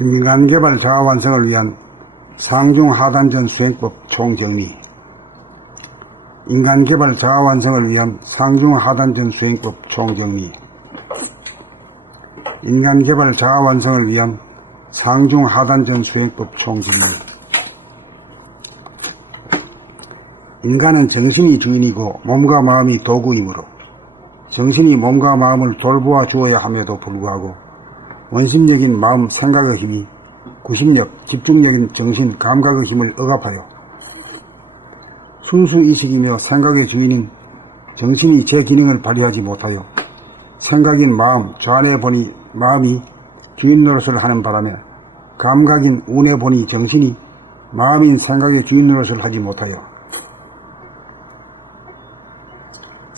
인간개발 자아완성을 위한 상중하단전 수행법 총정리. 인간개발 자아완성을 위한 상중하단전 수행법 총정리. 인간개발 자아완성을 위한 상중하단전 수행법 총정리. 인간은 정신이 주인이고 몸과 마음이 도구이므로 정신이 몸과 마음을 돌보아 주어야 함에도 불구하고 원심력인 마음, 생각의 힘이 구심력, 집중력인 정신, 감각의 힘을 억압하여 순수의식이며 생각의 주인인 정신이 제 기능을 발휘하지 못하여 생각인 마음, 좌뇌 보니 마음이 주인 노릇을 하는 바람에 감각인 우뇌 보니 정신이 마음인 생각의 주인 노릇을 하지 못하여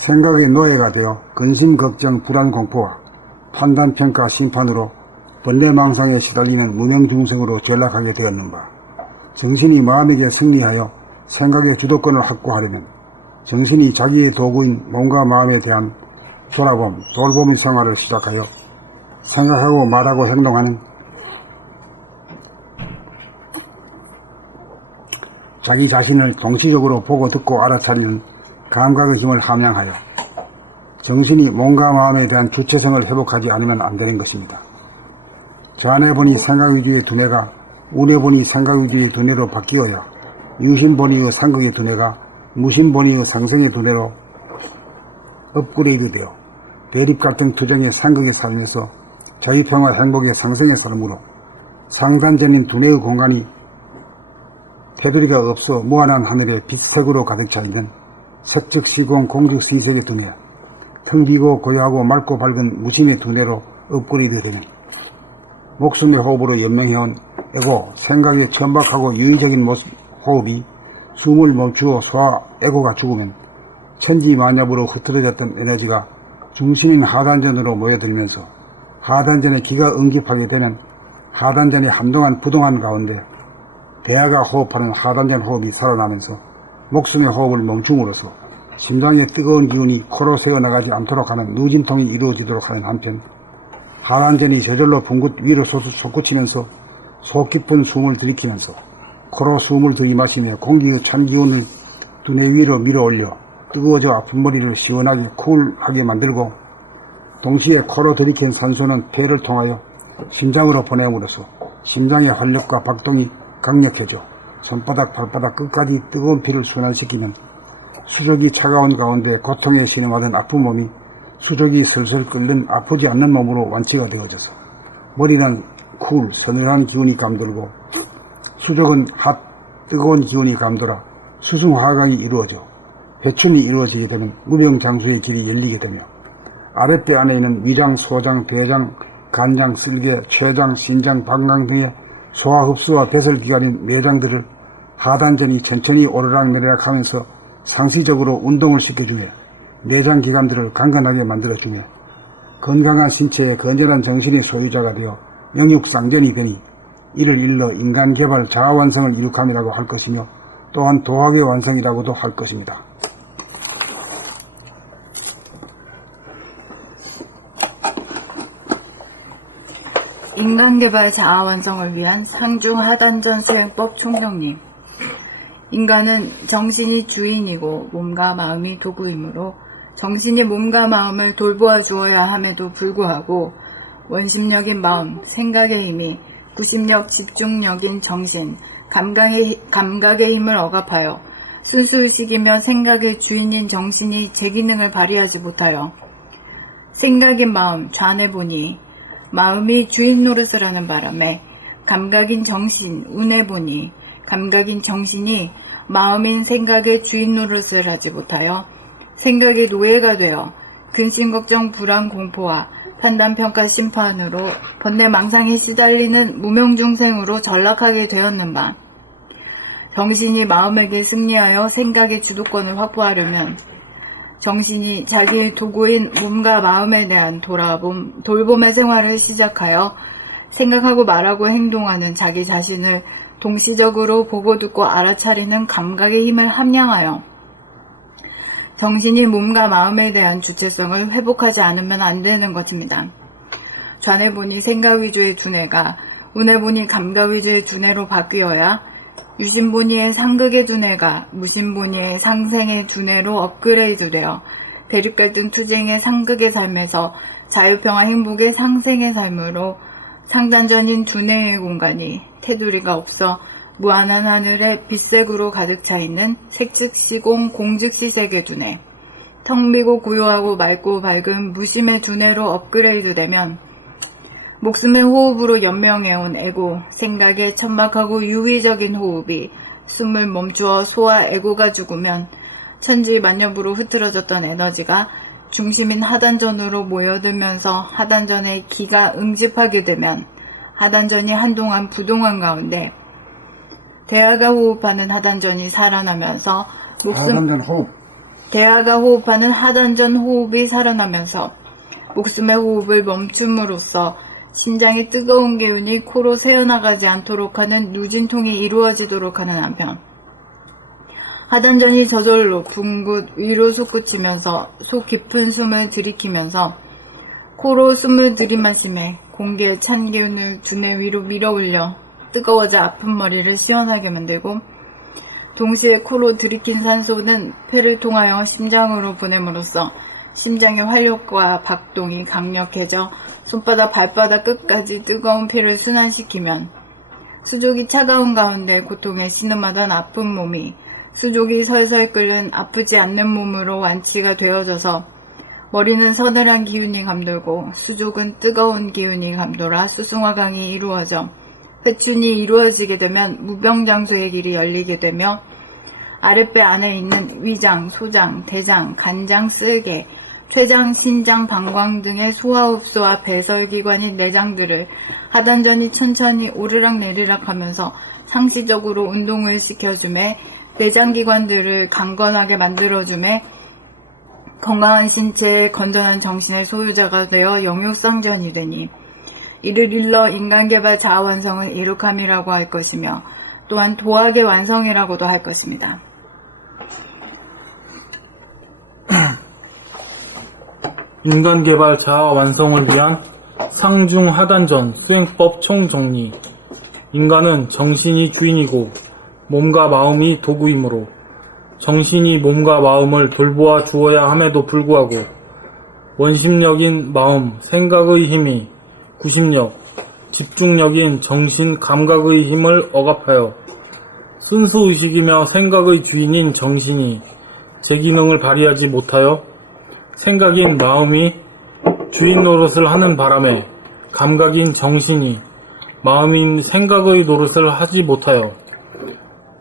생각의 노예가 되어 근심, 걱정, 불안, 공포와 판단, 평가, 심판으로 번뇌망상에 시달리는 무명중생으로 전락하게 되었는바, 정신이 마음에게 승리하여 생각의 주도권을 확보하려면 정신이 자기의 도구인 몸과 마음에 대한 돌아봄, 돌봄의 생활을 시작하여 생각하고 말하고 행동하는 자기 자신을 동시적으로 보고 듣고 알아차리는 감각의 힘을 함양하여 정신이 몸과 마음에 대한 주체성을 회복하지 않으면 안 되는 것입니다. 좌뇌 보니 생각 위주의 두뇌가 우뇌 보니 생각 위주의 두뇌로 바뀌어야 유심 보니의 상극의 두뇌가 무심 보니의 상승의 두뇌로 업그레이드되어 대립 갈등 투쟁의 상극의 삶에서 자유평화 행복의 상승의 삶으로 상단전인 두뇌의 공간이 테두리가 없어 무한한 하늘에 빛색으로 가득 차 있는 색즉 시공 공즉 시색의 두뇌, 텅 비고 고요하고 맑고 밝은 무심의 두뇌로 업그레이드 되는 목숨의 호흡으로 연명해온 에고, 생각의 천박하고 유의적인 호흡이 숨을 멈추어 소화 에고가 죽으면 천지만엽으로 흐트러졌던 에너지가 중심인 하단전으로 모여들면서 하단전에 기가 응집하게 되면 하단전이 한동안 부동한 가운데 대하가 호흡하는 하단전 호흡이 살아나면서 목숨의 호흡을 멈춤으로써 심장의 뜨거운 기운이 코로 새어나가지 않도록 하는 누진통이 이루어지도록 하는 한편, 하단전이 저절로 붕긋 위로 솟구치면서 속 깊은 숨을 들이키면서 코로 숨을 들이마시며 공기의 찬 기운을 두뇌 위로 밀어올려 뜨거워져 아픈 머리를 시원하게 쿨하게 만들고, 동시에 코로 들이킨 산소는 폐를 통하여 심장으로 보냄으로써 심장의 활력과 박동이 강력해져 손바닥 발바닥 끝까지 뜨거운 피를 순환시키면 수족이 차가운 가운데 고통에 신음하던 아픈 몸이 수족이 슬슬 끓는 아프지 않는 몸으로 완치가 되어져서 머리는 서늘한 기운이 감돌고 수족은 뜨거운 기운이 감돌아 수승화강이 이루어져 배춘이 이루어지게 되면 무병장수의 길이 열리게 되며 아랫배 안에 있는 위장, 소장, 대장, 간장, 쓸개, 췌장, 신장, 방광 등의 소화 흡수와 배설기관인 내장들을 하단전이 천천히 오르락내리락 하면서 상시적으로 운동을 시켜주며 내장기관들을 강건하게 만들어주며 건강한 신체에 건전한 정신의 소유자가 되어 영육상전이 되니 이를 일러 인간개발 자아완성을 이룩함이라고 할 것이며 또한 도학의 완성이라고도 할 것입니다. 인간개발 자아완성을 위한 상중하단전 수행법 총정리. 인간은 정신이 주인이고 몸과 마음이 도구이므로 정신이 몸과 마음을 돌보아 주어야 함에도 불구하고 원심력인 마음, 생각의 힘이 구심력, 집중력인 정신, 감각의 힘을 억압하여 순수의식이며 생각의 주인인 정신이 제 기능을 발휘하지 못하여 생각인 마음, 좌뇌 보니 마음이 주인 노릇을 하는 바람에 감각인 정신, 우뇌 보니 감각인 정신이 마음인 생각의 주인 노릇을 하지 못하여 생각의 노예가 되어 근심, 걱정, 불안, 공포와 판단, 평가, 심판으로 번뇌망상에 시달리는 무명중생으로 전락하게 되었는바, 정신이 마음에게 승리하여 생각의 주도권을 확보하려면 정신이 자기의 도구인 몸과 마음에 대한 돌봄의 생활을 시작하여 생각하고 말하고 행동하는 자기 자신을 동시적으로 보고 듣고 알아차리는 감각의 힘을 함양하여 정신이 몸과 마음에 대한 주체성을 회복하지 않으면 안 되는 것입니다. 좌뇌 본이 생각 위주의 두뇌가 우뇌 본이 감각 위주의 두뇌로 바뀌어야 유심 본이의 상극의 두뇌가 무심 본이의 상생의 두뇌로 업그레이드되어 대립갈등 투쟁의 상극의 삶에서 자유평화 행복의 상생의 삶으로 상단전인 두뇌의 공간이 테두리가 없어 무한한 하늘에 빛색으로 가득 차 있는 색즉시공 공즉시색의 두뇌, 텅 비고 고요하고 맑고 밝은 무심의 두뇌로 업그레이드 되면 목숨의 호흡으로 연명해온 에고, 생각의 천박하고 유의적인 호흡이 숨을 멈추어 소와 에고가 죽으면 천지만엽으로 흐트러졌던 에너지가 중심인 하단전으로 모여들면서 하단전의 기가 응집하게 되면 하단전이 한동안 부동한 가운데 대하가 호흡하는 하단전이 살아나면서 하단전 호흡. 대하가 호흡하는 하단전 호흡이 살아나면서 목숨의 호흡을 멈춤으로써 심장이 뜨거운 기운이 코로 새어나가지 않도록 하는 누진통이 이루어지도록 하는 한편 하단전이 저절로 붕긋 위로 솟구치면서 속 깊은 숨을 들이키면서 코로 숨을 들이마심에 공기의 찬 기운을 두뇌 위로 밀어올려 뜨거워져 아픈 머리를 시원하게 만들고 동시에 코로 들이킨 산소는 폐를 통하여 심장으로 보냄으로써 심장의 활력과 박동이 강력해져 손바닥 발바닥 끝까지 뜨거운 피를 순환시키면 수족이 차가운 가운데 고통에 신음하던 아픈 몸이 수족이 설설 끓는 아프지 않는 몸으로 완치가 되어져서 머리는 서늘한 기운이 감돌고 수족은 뜨거운 기운이 감돌아 수승화강이 이루어져 회춘이 이루어지게 되면 무병장수의 길이 열리게 되며 아랫배 안에 있는 위장, 소장, 대장, 간장, 쓸개, 췌장, 신장, 방광 등의 소화흡수와 배설기관인 내장들을 하단전이 천천히 오르락내리락 하면서 상시적으로 운동을 시켜주매 내장기관들을 강건하게 만들어주매 건강한 신체에 건전한 정신의 소유자가 되어 영육성전이 되니 이를 일러 인간개발 자아완성을 이룩함이라고 할 것이며 또한 도학의 완성이라고도 할 것입니다. 인간개발 자아 완성을 위한 상중하단전 수행법 총정리. 인간은 정신이 주인이고 몸과 마음이 도구이므로 정신이 몸과 마음을 돌보아 주어야 함에도 불구하고 원심력인 마음, 생각의 힘이 구심력, 집중력인 정신, 감각의 힘을 억압하여 순수의식이며 생각의 주인인 정신이 제 기능을 발휘하지 못하여 생각인 마음이 주인 노릇을 하는 바람에 감각인 정신이 마음인 생각의 노릇을 하지 못하여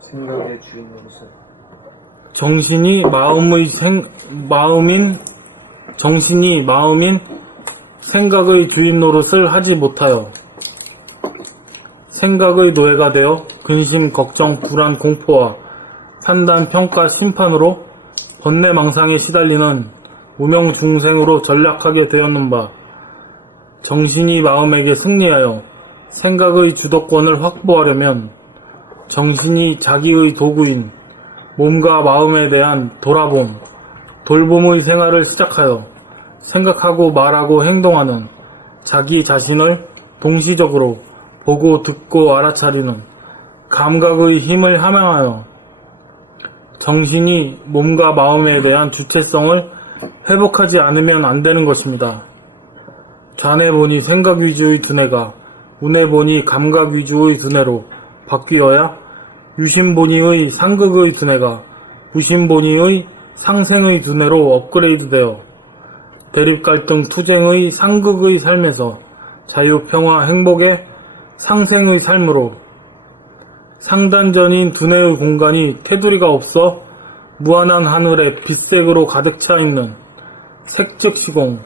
생각의 주인 노릇을 정신이 마음인 생각의 주인 노릇을 하지 못하여 생각의 노예가 되어 근심, 걱정, 불안, 공포와 판단, 평가, 심판으로 번뇌망상에 시달리는 무명 중생으로 전락하게 되었는 정신이 마음에게 승리하여 생각의 주도권을 확보하려면 정신이 자기의 도구인 몸과 마음에 대한 돌봄의 생활을 시작하여 생각하고 말하고 행동하는 자기 자신을 동시적으로 보고 듣고 알아차리는 감각의 힘을 함양하여 정신이 몸과 마음에 대한 주체성을 회복하지 않으면 안 되는 것입니다. 좌뇌 본이 생각 위주의 두뇌가 우뇌 본이 감각 위주의 두뇌로 바뀌어야 유심 본이의 상극의 두뇌가 무심 본이의 상생의 두뇌로 업그레이드되어 대립갈등 투쟁의 상극의 삶에서 자유, 평화, 행복의 상생의 삶으로 상단전인 두뇌의 공간이 테두리가 없어 무한한 하늘에 빛색으로 가득 차 있는 색즉시공,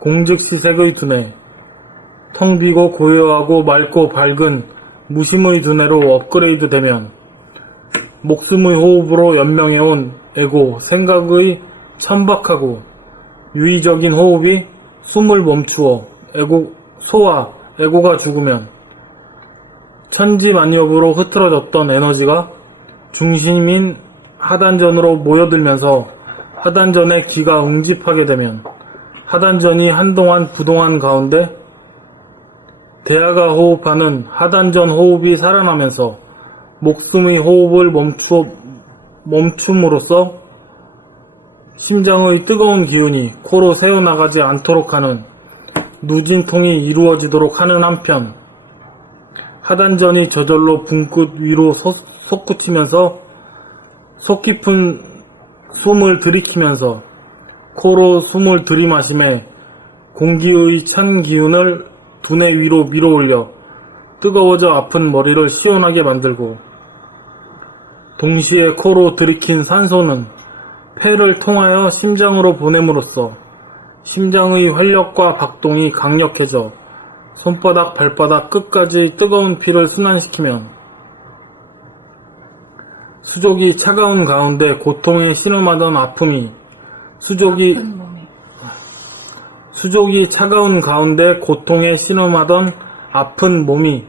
공즉시색의 두뇌, 텅 비고 고요하고 맑고 밝은 무심의 두뇌로 업그레이드 되면 목숨의 호흡으로 연명해온 에고, 생각의 천박하고 유의적인 호흡이 숨을 멈추어 소와 에고가 죽으면 천지만엽으로 흐트러졌던 에너지가 중심인 하단전으로 모여들면서 하단전의 기가 응집하게 되면 하단전이 한동안 부동한 가운데 대하가 호흡하는 하단전 호흡이 살아나면서 목숨의 호흡을 멈춤으로써 심장의 뜨거운 기운이 코로 새어나가지 않도록 하는 누진통이 이루어지도록 하는 한편 하단전이 저절로 붕끝 위로 솟구치면서 속 깊은 숨을 들이키면서 코로 숨을 들이마심에 공기의 찬 기운을 두뇌 위로 밀어올려 뜨거워져 아픈 머리를 시원하게 만들고 동시에 코로 들이킨 산소는 폐를 통하여 심장으로 보냄으로써 심장의 활력과 박동이 강력해져 손바닥 발바닥 끝까지 뜨거운 피를 순환시키면 수족이 차가운 가운데 고통에 신음하던 아픔이 수족이 차가운 가운데 고통에 신음하던 아픈 몸이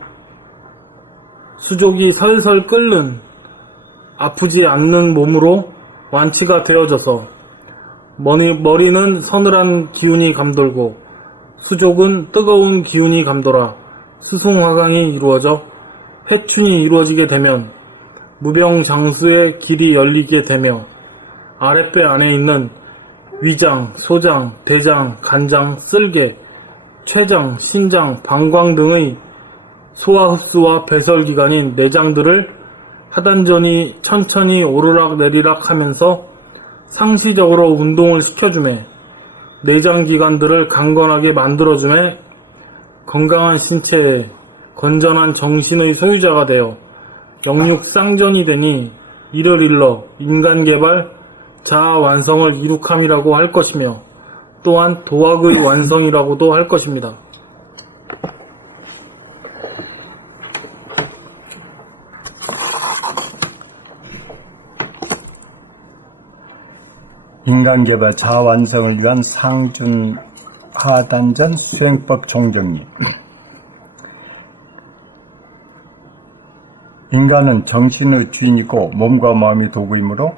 수족이 설설 끓는 아프지 않는 몸으로 완치가 되어져서 머리는 서늘한 기운이 감돌고 수족은 뜨거운 기운이 감돌아 수송화강이 이루어져 회춘이 이루어지게 되면 무병장수의 길이 열리게 되며 아랫배 안에 있는 위장, 소장, 대장, 간장, 쓸개, 췌장, 신장, 방광 등의 소화흡수와 배설기관인 내장들을 하단전이 천천히 오르락 내리락 하면서 상시적으로 운동을 시켜주매 내장기관들을 강건하게 만들어주매 건강한 신체에 건전한 정신의 소유자가 되어 영육쌍전이 되니 이를 일러 인간개발, 자아 완성을 이룩함이라고 할 것이며 또한 도학의 완성이라고도 할 것입니다. 인간개발 자아완성을 위한 상준 하단전 수행법 종정리. 인간은 정신의 주인이고 몸과 마음이 도구이므로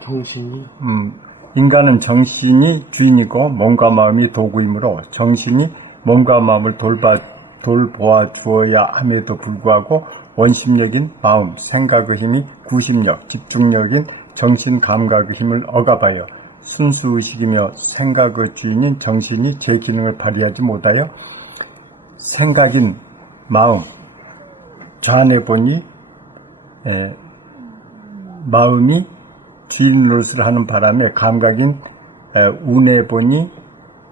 인간은 정신이 주인이고 몸과 마음이 도구이므로 정신이 몸과 마음을 돌보아 주어야 함에도 불구하고 원심력인 마음, 생각의 힘이 구심력, 집중력인 정신 감각의 힘을 억압하여 순수의식이며 생각의 주인인 정신이 제 기능을 발휘하지 못하여 생각인 마음, 좌뇌보니 마음이 주인 노릇을 하는 바람에 감각인 우뇌보니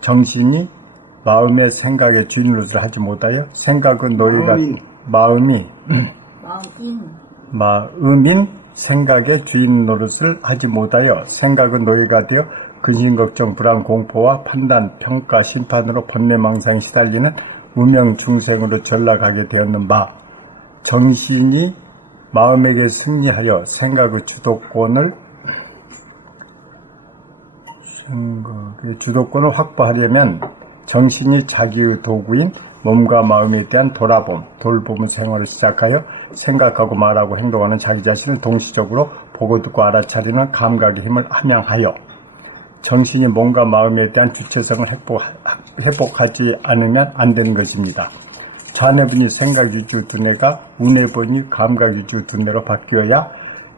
정신이 마음의 생각의 주인 노릇을 하지 못하여 생각은 노예가 마음인 생각의 주인 노릇을 하지 못하여 생각은 노예가 되어 근심걱정 불안 공포와 판단 평가 심판으로 번뇌망상에 시달리는 무명 중생으로 전락하게 되었는 바 정신이 마음에게 승리하여 생각의 주도권을 확보하려면 정신이 자기의 도구인 몸과 마음에 대한 돌봄 생활을 시작하여 생각하고 말하고 행동하는 자기 자신을 동시적으로 보고 듣고 알아차리는 감각의 힘을 함양하여 정신이 몸과 마음에 대한 주체성을 회복하지 않으면 안 되는 것입니다. 좌뇌분이 생각 위주 두뇌가 우뇌분이 감각 위주 두뇌로 바뀌어야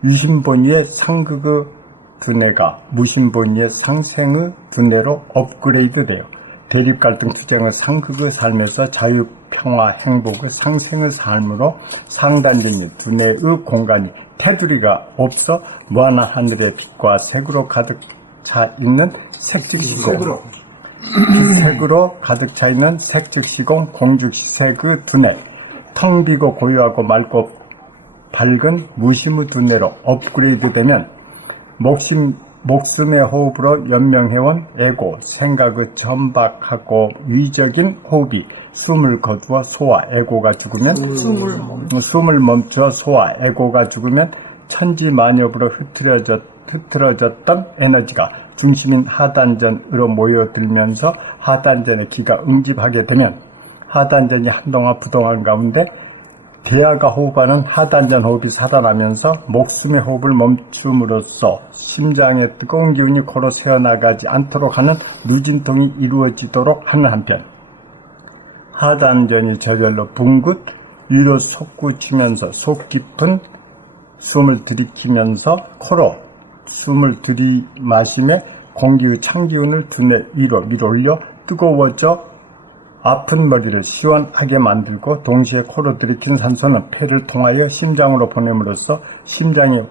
유심본위의 상극의 두뇌가 무심본위의 상생의 두뇌로 업그레이드 되어 대립갈등 투쟁의 상극의 삶에서 자유, 평화, 행복의 상생의 삶으로 상단된 두뇌의 공간이 테두리가 없어 무한한 하늘의 빛과 색으로 가득 차 있는 색으로 가득 차 있는 색즉시공 공즉시색의 두뇌, 텅 비고 고요하고 맑고 밝은 무심의 두뇌로 업그레이드 되면 목숨의 호흡으로 연명해온 에고, 생각의 천박하고 위적인 호흡이 숨을 거두어 소화, 에고가 죽으면 숨을 멈춰 소화, 에고가 죽으면 천지만엽으로 흐트러졌던 에너지가 중심인 하단전으로 모여들면서 하단전의 기가 응집하게 되면 하단전이 한동안 부동한 가운데 대하가 호흡하는 하단전 호흡이 살아나면서 목숨의 호흡을 멈춤으로써 심장의 뜨거운 기운이 코로 새어나가지 않도록 하는 누진통이 이루어지도록 하는 한편, 하단전이 저절로 붕긋 위로 솟구치면서 속 깊은 숨을 들이키면서 코로 숨을 들이마시며 공기의 찬 기운을 두뇌 위로 밀어올려 뜨거워져 아픈 머리를 시원하게 만들고, 동시에 코로 들이킨 산소는 폐를 통하여 심장으로 보냄으로써 심장의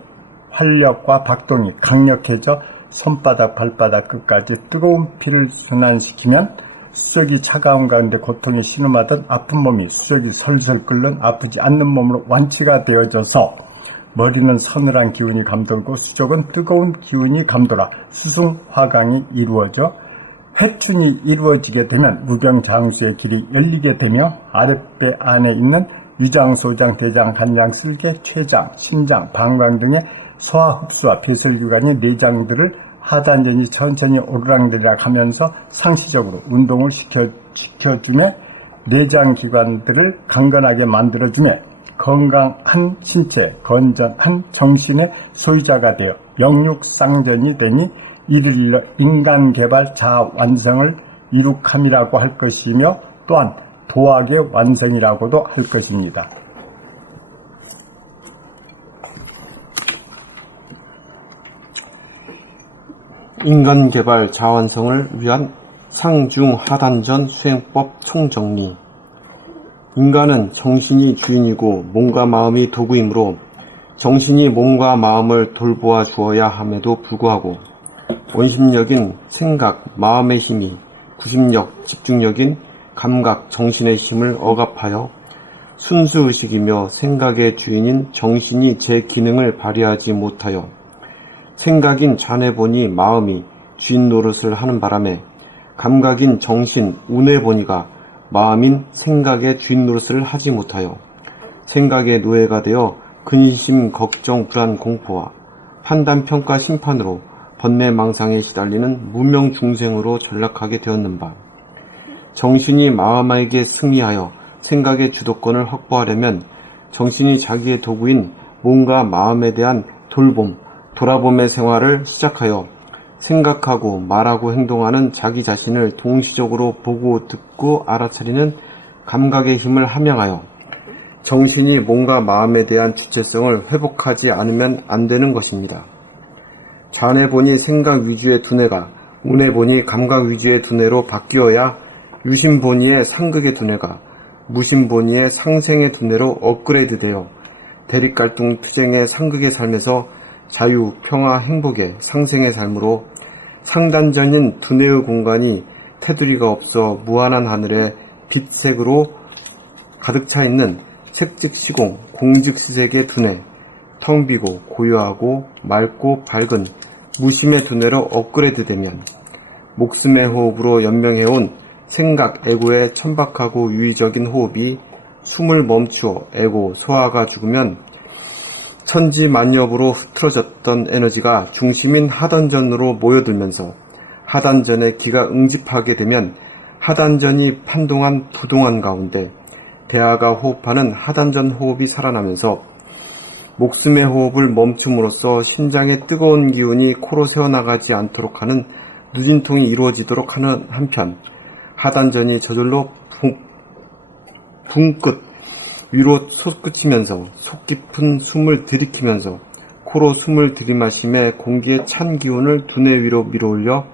활력과 박동이 강력해져 손바닥 발바닥 끝까지 뜨거운 피를 순환시키면 수족이 차가운 가운데 고통이 신음하던 아픈 몸이 수족이 설설 끓는 아프지 않는 몸으로 완치가 되어져서 머리는 서늘한 기운이 감돌고 수족은 뜨거운 기운이 감돌아 수승화강이 이루어져 회춘이 이루어지게 되면 무병장수의 길이 열리게 되며 아랫배 안에 있는 위장, 소장, 대장, 간장, 쓸개, 췌장, 심장, 방광 등의 소화, 흡수와 배설기관의 내장들을 하단전이 천천히 오르락내리락 하면서 상시적으로 운동을 시켜주며 내장기관들을 강건하게 만들어주며 건강한 신체, 건전한 정신의 소유자가 되어 영육상전이 되니 이를 일러 인간개발 자완성을 이룩함이라고 할 것이며, 또한 도학의 완성이라고도 할 것입니다. 인간개발 자완성을 위한 상중하단전 수행법 총정리. 인간은 정신이 주인이고 몸과 마음이 도구이므로 정신이 몸과 마음을 돌보아 주어야 함에도 불구하고 원심력인 생각, 마음의 힘이 구심력, 집중력인 감각, 정신의 힘을 억압하여 순수의식이며 생각의 주인인 정신이 제 기능을 발휘하지 못하여 생각인 좌뇌본이 마음이 주인 노릇을 하는 바람에 감각인 정신, 우뇌본이가 마음인 생각의 주인 노릇을 하지 못하여 생각의 노예가 되어 근심, 걱정, 불안, 공포와 판단, 평가, 심판으로 번뇌망상에 시달리는 무명 중생으로 전락하게 되었는바, 정신이 마음에게 승리하여 생각의 주도권을 확보하려면 정신이 자기의 도구인 몸과 마음에 대한 돌봄의 생활을 시작하여 생각하고 말하고 행동하는 자기 자신을 동시적으로 보고 듣고 알아차리는 감각의 힘을 함양하여 정신이 몸과 마음에 대한 주체성을 회복하지 않으면 안 되는 것입니다. 좌뇌본이 생각 위주의 두뇌가 우뇌본이 감각 위주의 두뇌로 바뀌어야 유심본이의 상극의 두뇌가 무심본이의 상생의 두뇌로 업그레이드되어 대립갈등 투쟁의 상극의 삶에서 자유, 평화, 행복의 상생의 삶으로 상단전인 두뇌의 공간이 테두리가 없어 무한한 하늘에 빛색으로 가득 차 있는 색즉시공, 공즉시색의 두뇌, 텅 비고 고요하고 맑고 밝은 무심의 두뇌로 업그레이드되면 목숨의 호흡으로 연명해온 생각, 에고의 천박하고 유의적인 호흡이 숨을 멈추어 에고, 소화가 죽으면 천지만엽으로 흐트러졌던 에너지가 중심인 하단전으로 모여들면서 하단전의 기가 응집하게 되면 하단전이 판동한 부동한 가운데 대하가 호흡하는 하단전 호흡이 살아나면서 목숨의 호흡을 멈춤으로써 심장의 뜨거운 기운이 코로 새어나가지 않도록 하는 누진통이 이루어지도록 하는 한편, 하단전이 저절로 붕끝 위로 솟구치면서 속 깊은 숨을 들이키면서 코로 숨을 들이마시며 공기의 찬 기운을 두뇌 위로 밀어올려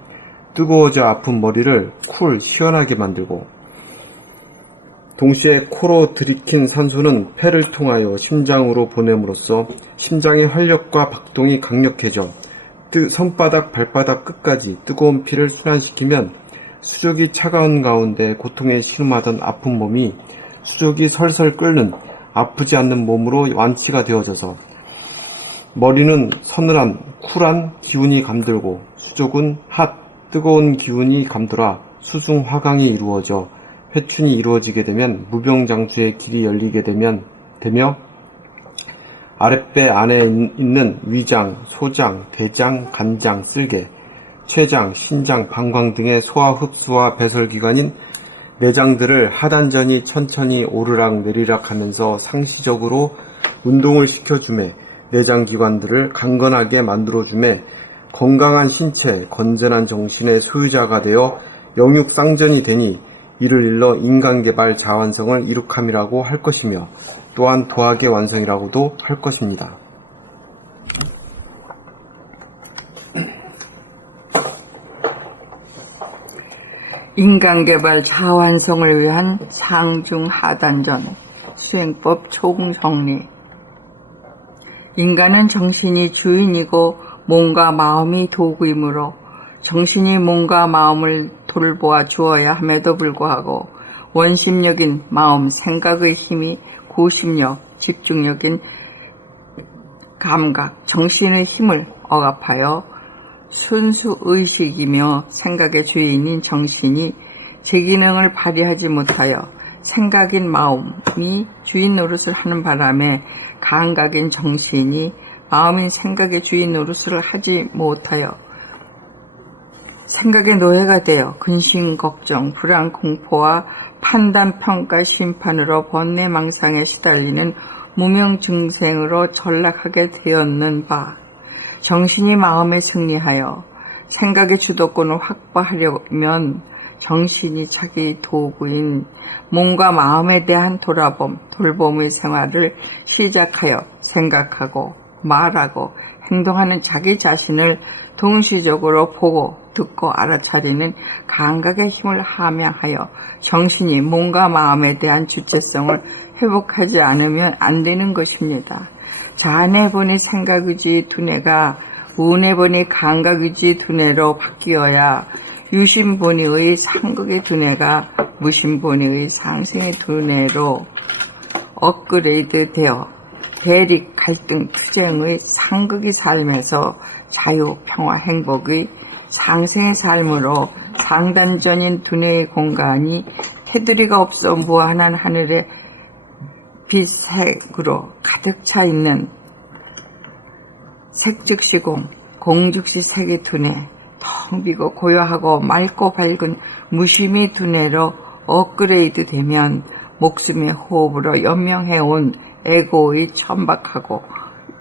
뜨거워져 아픈 머리를 시원하게 만들고, 동시에 코로 들이킨 산소는 폐를 통하여 심장으로 보냄으로써 심장의 활력과 박동이 강력해져 손바닥 발바닥 끝까지 뜨거운 피를 순환시키면 수족이 차가운 가운데 고통에 신음하던 아픈 몸이 수족이 설설 끓는 아프지 않는 몸으로 완치가 되어져서 머리는 서늘한 쿨한 기운이 감돌고 수족은 뜨거운 기운이 감돌아 수승화강이 이루어져 회춘이 이루어지게 되면 무병장수의 길이 열리게 되며 아랫배 안에 있는 위장, 소장, 대장, 간장, 쓸개, 췌장, 신장, 방광 등의 소화 흡수와 배설기관인 내장들을 하단전이 천천히 오르락 내리락 하면서 상시적으로 운동을 시켜주매 내장기관들을 강건하게 만들어주매 건강한 신체, 건전한 정신의 소유자가 되어 영육상전이 되니 이를 일러 인간개발 자완성을 이룩함이라고 할 것이며 또한 도학의 완성이라고도 할 것입니다. 인간개발 자완성을 위한 상중하단전 수행법 총정리. 인간은 정신이 주인이고 몸과 마음이 도구이므로 정신이 몸과 마음을 돌보아 주어야 함에도 불구하고 원심력인 마음, 생각의 힘이 구심력, 집중력인 감각, 정신의 힘을 억압하여 순수 의식이며 생각의 주인인 정신이 제 기능을 발휘하지 못하여 생각인 마음이 주인 노릇을 하는 바람에 감각인 정신이 마음인 생각의 주인 노릇을 하지 못하여 생각의 노예가 되어 근심, 걱정, 불안, 공포와 판단, 평가, 심판으로 번뇌망상에 시달리는 무명 증생으로 전락하게 되었는 바, 정신이 마음에 승리하여 생각의 주도권을 확보하려면 정신이 자기 도구인 몸과 마음에 대한 돌봄의 생활을 시작하여 생각하고 말하고 행동하는 자기 자신을 동시적으로 보고 듣고 알아차리는 감각의 힘을 함양하여 정신이 몸과 마음에 대한 주체성을 회복하지 않으면 안 되는 것입니다. 자뇌본의 생각의지 두뇌가 우뇌본의 감각의지 두뇌로 바뀌어야 유심본의의 상극의 두뇌가 무심본의의 상생의 두뇌로 업그레이드 되어 대립, 갈등, 투쟁의 상극의 삶에서 자유, 평화, 행복의 상생의 삶으로 상단전인 두뇌의 공간이 테두리가 없어 무한한 하늘의 빛색으로 가득 차 있는 색즉시공, 공즉시 색의 두뇌, 텅 비고 고요하고 맑고 밝은 무심의 두뇌로 업그레이드 되면 목숨의 호흡으로 연명해온 에고의 천박하고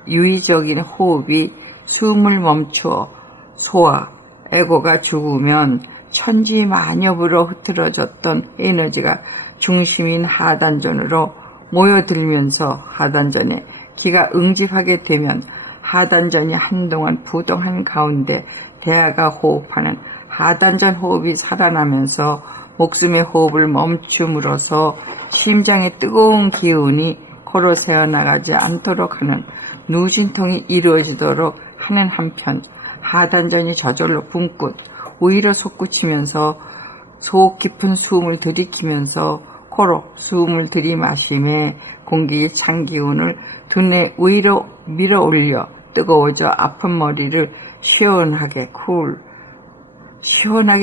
유의적인 호흡이 숨을 멈추어 소화, 에고가 죽으면 천지만엽으로 흐트러졌던 에너지가 중심인 하단전으로 모여들면서 하단전에 기가 응집하게 되면 하단전이 한동안 부동한 가운데 대하가 호흡하는 하단전 호흡이 살아나면서 목숨의 호흡을 멈춤으로써 심장의 뜨거운 기운이 코로 새어나가지 않도록 하는 누진통이 이루어지도록 하는 한편 하단전이 저절로 붕긋 오히려 솟구치면서 속 깊은 숨을 들이키면서 코로 숨을 들이마심에 공기의 찬 기운을 두뇌 위로 밀어올려 뜨거워져 아픈 머리를 시원하게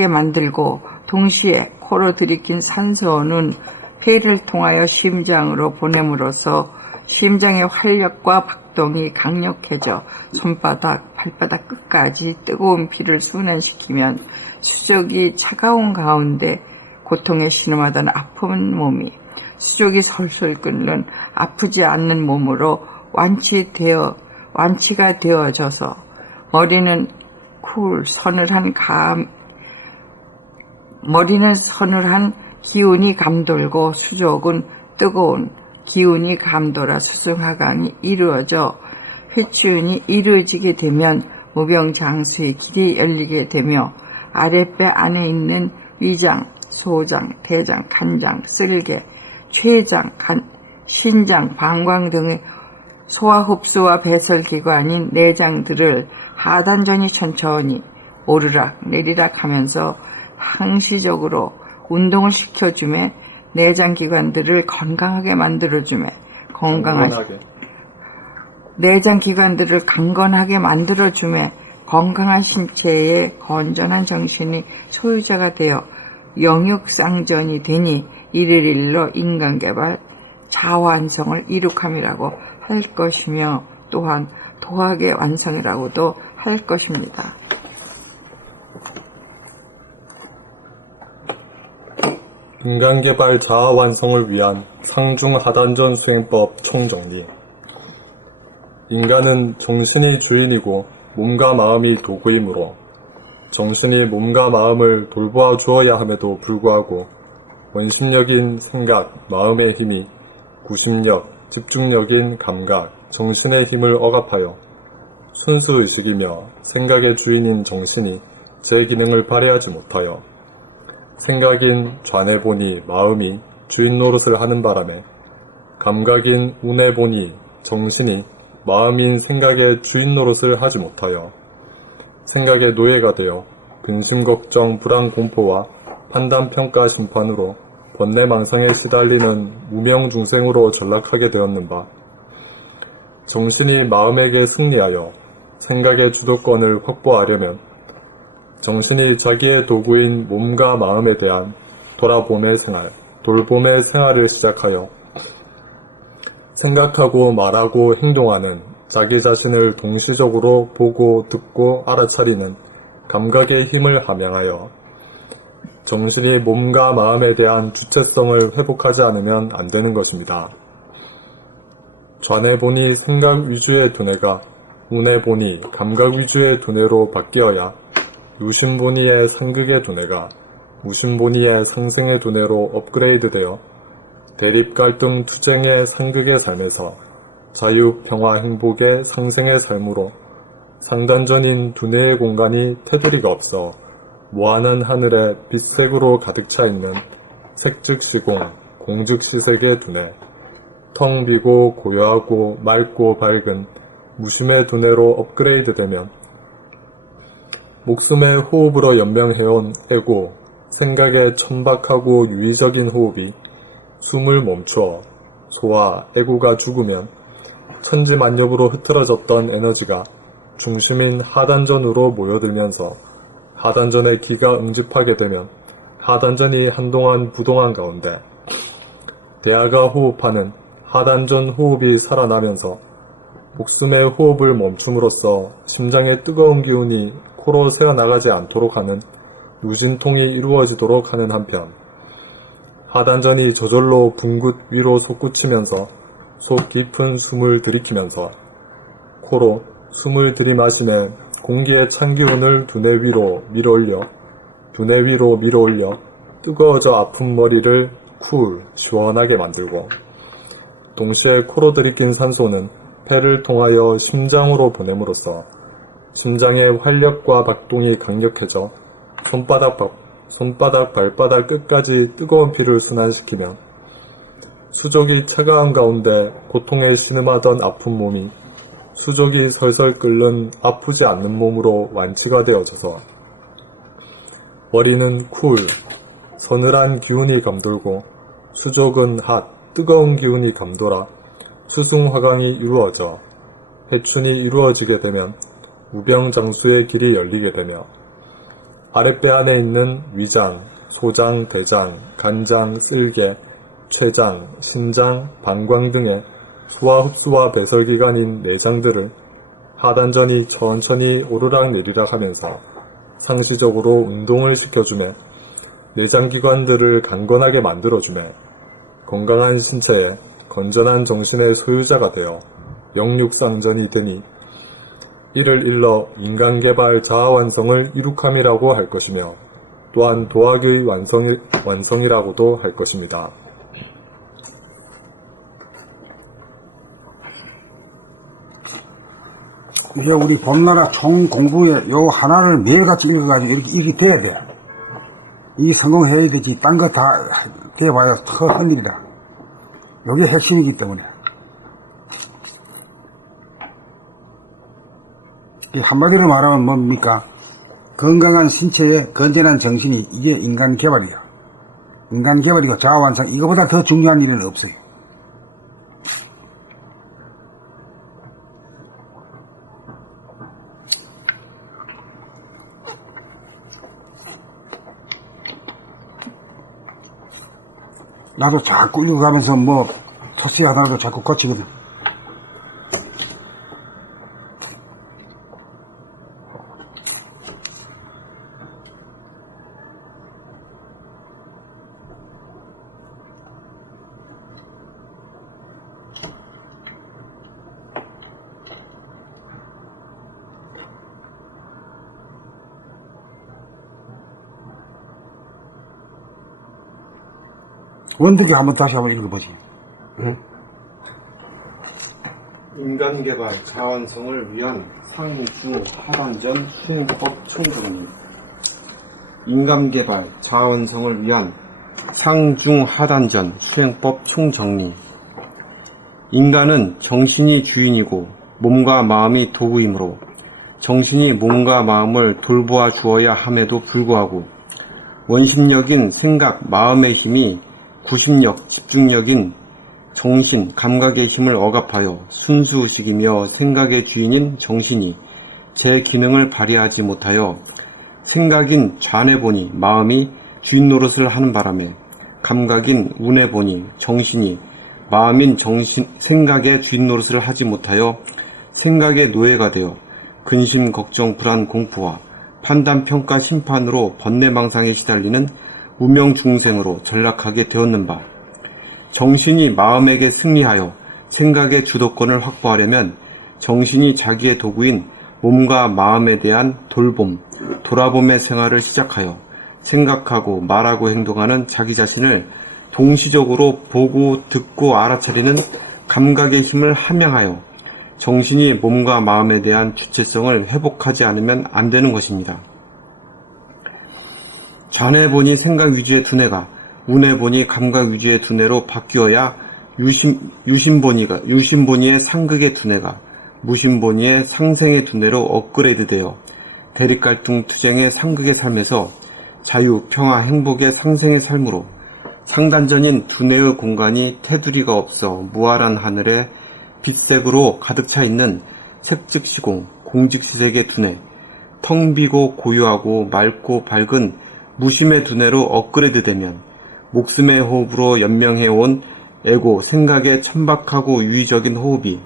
만들고 동시에 코로 들이킨 산소는 폐를 통하여 심장으로 보냄으로써 심장의 활력과 박동이 강력해져 손바닥, 발바닥 끝까지 뜨거운 피를 순환시키면 수족이 차가운 가운데 고통에 신음하던 아픈 몸이 수족이 솔솔 끓는 아프지 않는 몸으로 완치가 되어져서 머리는 서늘한 기운이 감돌고 수족은 뜨거운 기운이 감돌아 수승하강이 이루어져 회춘이 이루어지게 되면 무병장수의 길이 열리게 되며 아랫배 안에 있는 위장, 소장, 대장, 간장, 쓸개, 췌장, 신장, 방광 등의 소화 흡수와 배설기관인 내장들을 하단전이 천천히 오르락 내리락 하면서 항시적으로 운동을 시켜주며 내장기관들을 건강하게 만들어주며 내장기관들을 강건하게 만들어주며 건강한 신체에 건전한 정신이 소유자가 되어 영육상전이 되니 이를 일러 인간개발 자완성을 이룩함이라고 할 것이며 또한 도학의 완성이라고도 할 것입니다. 인간개발 자아 완성을 위한 상중하단전 수행법 총정리. 인간은 정신이 주인이고 몸과 마음이 도구이므로 정신이 몸과 마음을 돌보아 주어야 함에도 불구하고 원심력인 생각, 마음의 힘이 구심력, 집중력인 감각, 정신의 힘을 억압하여 순수의식이며 생각의 주인인 정신이 제 기능을 발휘하지 못하여 생각인 좌뇌본이 마음이 주인 노릇을 하는 바람에 감각인 우뇌본이 정신이 마음인 생각의 주인 노릇을 하지 못하여 생각의 노예가 되어 근심, 걱정, 불안, 공포와 판단, 평가, 심판으로 번뇌망상에 시달리는 무명중생으로 전락하게 되었는 바, 정신이 마음에게 승리하여 생각의 주도권을 확보하려면 정신이 자기의 도구인 몸과 마음에 대한 돌아봄의 생활, 돌봄의 생활을 시작하여 생각하고 말하고 행동하는 자기 자신을 동시적으로 보고 듣고 알아차리는 감각의 힘을 함양하여 정신이 몸과 마음에 대한 주체성을 회복하지 않으면 안 되는 것입니다. 좌뇌본이 생각 위주의 두뇌가 우뇌본이 감각 위주의 두뇌로 바뀌어야 유심본이의 상극의 두뇌가 무심본이의 상생의 두뇌로 업그레이드되어 대립, 갈등, 투쟁의 상극의 삶에서 자유, 평화, 행복의 상생의 삶으로 상단전인 두뇌의 공간이 테두리가 없어 무한한 하늘에 빛색으로 가득 차 있는 색즉시공, 공즉시색의 두뇌, 텅 비고 고요하고 맑고 밝은 무심의 두뇌로 업그레이드되면 목숨의 호흡으로 연명해온 에고, 생각의 천박하고 유의적인 호흡이 숨을 멈추어 소와 에고가 죽으면 천지만엽으로 흐트러졌던 에너지가 중심인 하단전으로 모여들면서 하단전의 기가 응집하게 되면 하단전이 한동안 부동한 가운데 대하가 호흡하는 하단전 호흡이 살아나면서 목숨의 호흡을 멈춤으로써 심장의 뜨거운 기운이 코로 새어나가지 않도록 하는 누진통이 이루어지도록 하는 한편 하단전이 저절로 붕긋 위로 솟구치면서 속 깊은 숨을 들이키면서 코로 숨을 들이마시며 공기의 찬 기운을 두뇌 위로 밀어올려 두뇌 위로 밀어올려 뜨거워져 아픈 머리를 쿨 시원하게 만들고 동시에 코로 들이킨 산소는 폐를 통하여 심장으로 보냄으로써 심장의 활력과 박동이 강력해져 손바닥, 발바닥 끝까지 뜨거운 피를 순환시키며 수족이 차가운 가운데 고통에 신음하던 아픈 몸이 수족이 설설 끓는 아프지 않는 몸으로 완치가 되어져서 머리는 쿨, 서늘한 기운이 감돌고 수족은 핫, 뜨거운 기운이 감돌아 수승화강이 이루어져 회춘이 이루어지게 되면 우병장수의 길이 열리게 되며 아랫배 안에 있는 위장, 소장, 대장, 간장, 쓸개, 췌장, 신장, 방광 등의 소화 흡수와 배설기관인 내장들을 하단전이 천천히 오르락내리락 하면서 상시적으로 운동을 시켜주며 내장기관들을 강건하게 만들어주며 건강한 신체에 건전한 정신의 소유자가 되어 영육상전이 되니 이를 일러 인간개발 자아완성을 이룩함이라고 할 것이며 또한 도학의 완성이라고도 할 것입니다. 이제 우리 봄나라 총 공부에 요 하나를 매일같이 읽어가지고 이렇게 돼야 돼. 이 성공해야 되지. 딴 거 다 돼봐야 큰 일이라. 요게 핵심이기 때문에. 이 한마디로 말하면 뭡니까? 건강한 신체에 건전한 정신이 이게 인간 개발이야. 인간 개발이고 자아완성, 이거보다 더 중요한 일은 없어요. 나도 자꾸 읽어가면서 뭐 토시하다가도 자꾸 고치거든. 원득이 한번 다시 한번 읽어보지. 인간개발 자완성을 위한 상주 하단전 수행법 총정리. 인간개발 자완성을 위한 상중하단전 수행법 총정리. 인간은 정신이 주인이고 몸과 마음이 도구이므로 정신이 몸과 마음을 돌보아 주어야 함에도 불구하고 원심력인 생각, 마음의 힘이 구심력, 집중력인 정신, 감각의 힘을 억압하여 순수의식이며 생각의 주인인 정신이 제 기능을 발휘하지 못하여 생각인 좌뇌 보니 마음이 주인 노릇을 하는 바람에 감각인 우뇌 보니 정신이 마음인 생각의 주인 노릇을 하지 못하여 생각의 노예가 되어 근심, 걱정, 불안, 공포와 판단, 평가, 심판으로 번뇌망상에 시달리는 무명 중생으로 전락하게 되었는 바, 정신이 마음에게 승리하여 생각의 주도권을 확보하려면 정신이 자기의 도구인 몸과 마음에 대한 돌봄, 돌아봄의 생활을 시작하여 생각하고 말하고 행동하는 자기 자신을 동시적으로 보고 듣고 알아차리는 감각의 힘을 함양하여 정신이 몸과 마음에 대한 주체성을 회복하지 않으면 안 되는 것입니다. 좌뇌 보니 생각 위주의 두뇌가 우뇌 보니 감각 위주의 두뇌로 바뀌어야 유심 보니의 상극의 두뇌가 무심 보니의 상생의 두뇌로 업그레이드되어 대립갈등 투쟁의 상극의 삶에서 자유, 평화, 행복의 상생의 삶으로 상단전인 두뇌의 공간이 테두리가 없어 무활한 하늘에 빛색으로 가득 차 있는 색즉시공, 공직수색의 두뇌, 텅 비고 고요하고 맑고 밝은 무심의 두뇌로 업그레이드되면 목숨의 호흡으로 연명해온 에고, 생각의 천박하고 유의적인 호흡이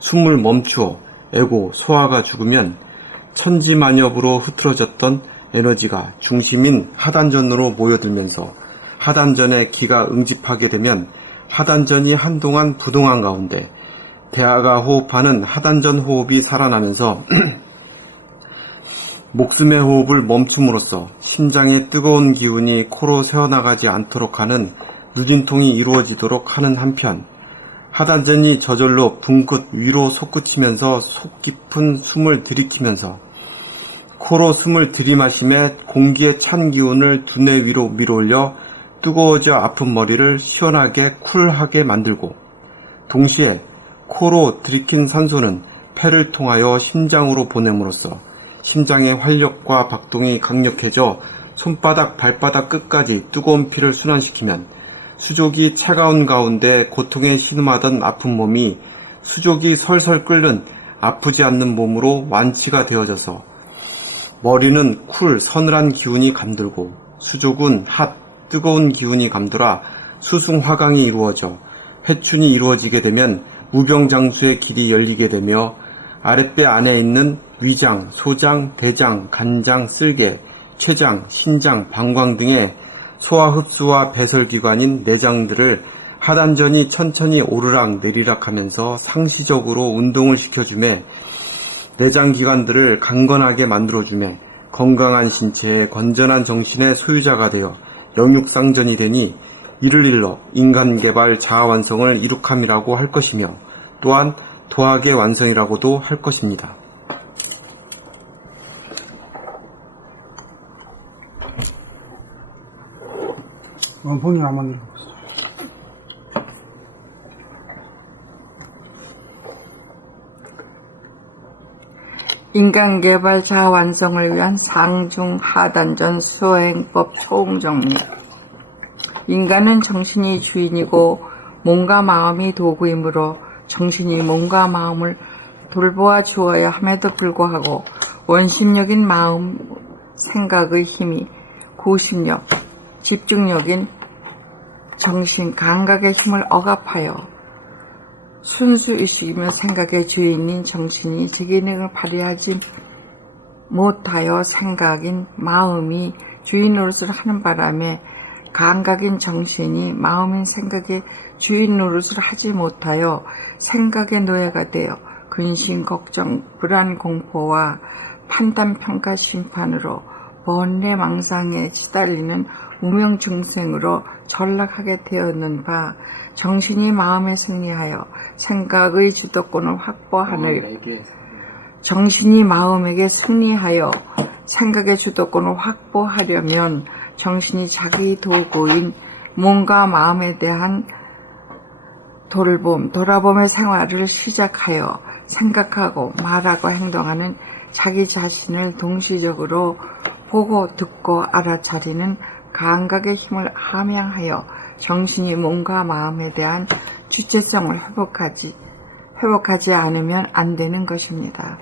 숨을 멈추어 에고, 소화가 죽으면 천지만엽으로 흐트러졌던 에너지가 중심인 하단전으로 모여들면서 하단전의 기가 응집하게 되면 하단전이 한동안 부동한 가운데 대하가 호흡하는 하단전 호흡이 살아나면서 목숨의 호흡을 멈춤으로써 심장의 뜨거운 기운이 코로 새어나가지 않도록 하는 누진통이 이루어지도록 하는 한편 하단전이 저절로 붕끝 위로 솟구치면서 속 깊은 숨을 들이키면서 코로 숨을 들이마심에 공기의 찬 기운을 두뇌 위로 밀어올려 뜨거워져 아픈 머리를 시원하게 쿨하게 만들고 동시에 코로 들이킨 산소는 폐를 통하여 심장으로 보냄으로써 심장의 활력과 박동이 강력해져 손바닥 발바닥 끝까지 뜨거운 피를 순환시키면 수족이 차가운 가운데 고통에 신음하던 아픈 몸이 수족이 설설 끓는 아프지 않는 몸으로 완치가 되어져서 머리는 쿨 서늘한 기운이 감돌고 수족은 핫 뜨거운 기운이 감돌아 수승화강이 이루어져 회춘이 이루어지게 되면 무병장수의 길이 열리게 되며 아랫배 안에 있는 위장, 소장, 대장, 간장, 쓸개, 췌장, 신장, 방광 등의 소화 흡수와 배설기관인 내장들을 하단전이 천천히 오르락 내리락 하면서 상시적으로 운동을 시켜주며 내장기관들을 강건하게 만들어주며 건강한 신체에 건전한 정신의 소유자가 되어 영육상전이 되니 이를 일러 인간개발 자아완성을 이룩함이라고 할 것이며 또한 도학의 완성이라고도 할 것입니다. 본인 한번 읽어보세요. 인간개발 자아완성을 위한 상중하단전 수행법 총정리. 인간은 정신이 주인이고 몸과 마음이 도구이므로 정신이 몸과 마음을 돌보아 주어야 함에도 불구하고 원심력인 마음, 생각의 힘이 구심력, 집중력인 정신, 감각의 힘을 억압하여 순수의식이며 생각의 주인인 정신이 제 기능을 발휘하지 못하여 생각인 마음이 주인 노릇을 하는 바람에 감각인 정신이 마음인 생각의 주인 노릇을 하지 못하여 생각의 노예가 되어 근심, 걱정, 불안, 공포와 판단, 평가, 심판으로 번뇌 망상에 시달리는 무명 중생으로 전락하게 되었는 바 정신이 마음에 승리하여 생각의 주도권을 확보하는 정신이 마음에게 승리하여 생각의 주도권을 확보하려면 정신이 자기 도구인 몸과 마음에 대한 돌아봄의 생활을 시작하여 생각하고 말하고 행동하는 자기 자신을 동시적으로 보고 듣고 알아차리는 감각의 힘을 함양하여 정신이 몸과 마음에 대한 주체성을 회복하지 않으면 안 되는 것입니다.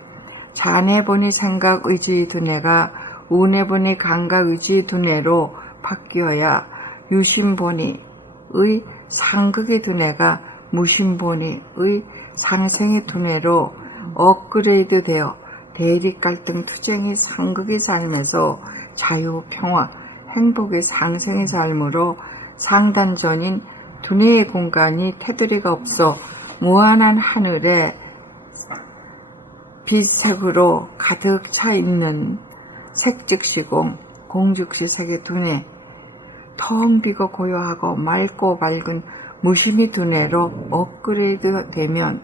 자내 보니 생각 의지 두뇌가 운에 보니 감각 의지 두뇌로 바뀌어야 유심 보니의 상극의 두뇌가 무심 보니의 상생의 두뇌로 업그레이드 되어 대립 갈등 투쟁의 상극의 삶에서 자유, 평화, 행복의 상생의 삶으로 상단전인 두뇌의 공간이 테두리가 없어 무한한 하늘에 빛색으로 가득 차 있는 색즉시공, 공즉시 색의 두뇌, 텅 비고 고요하고 맑고 밝은 무심히 두뇌로 업그레이드 되면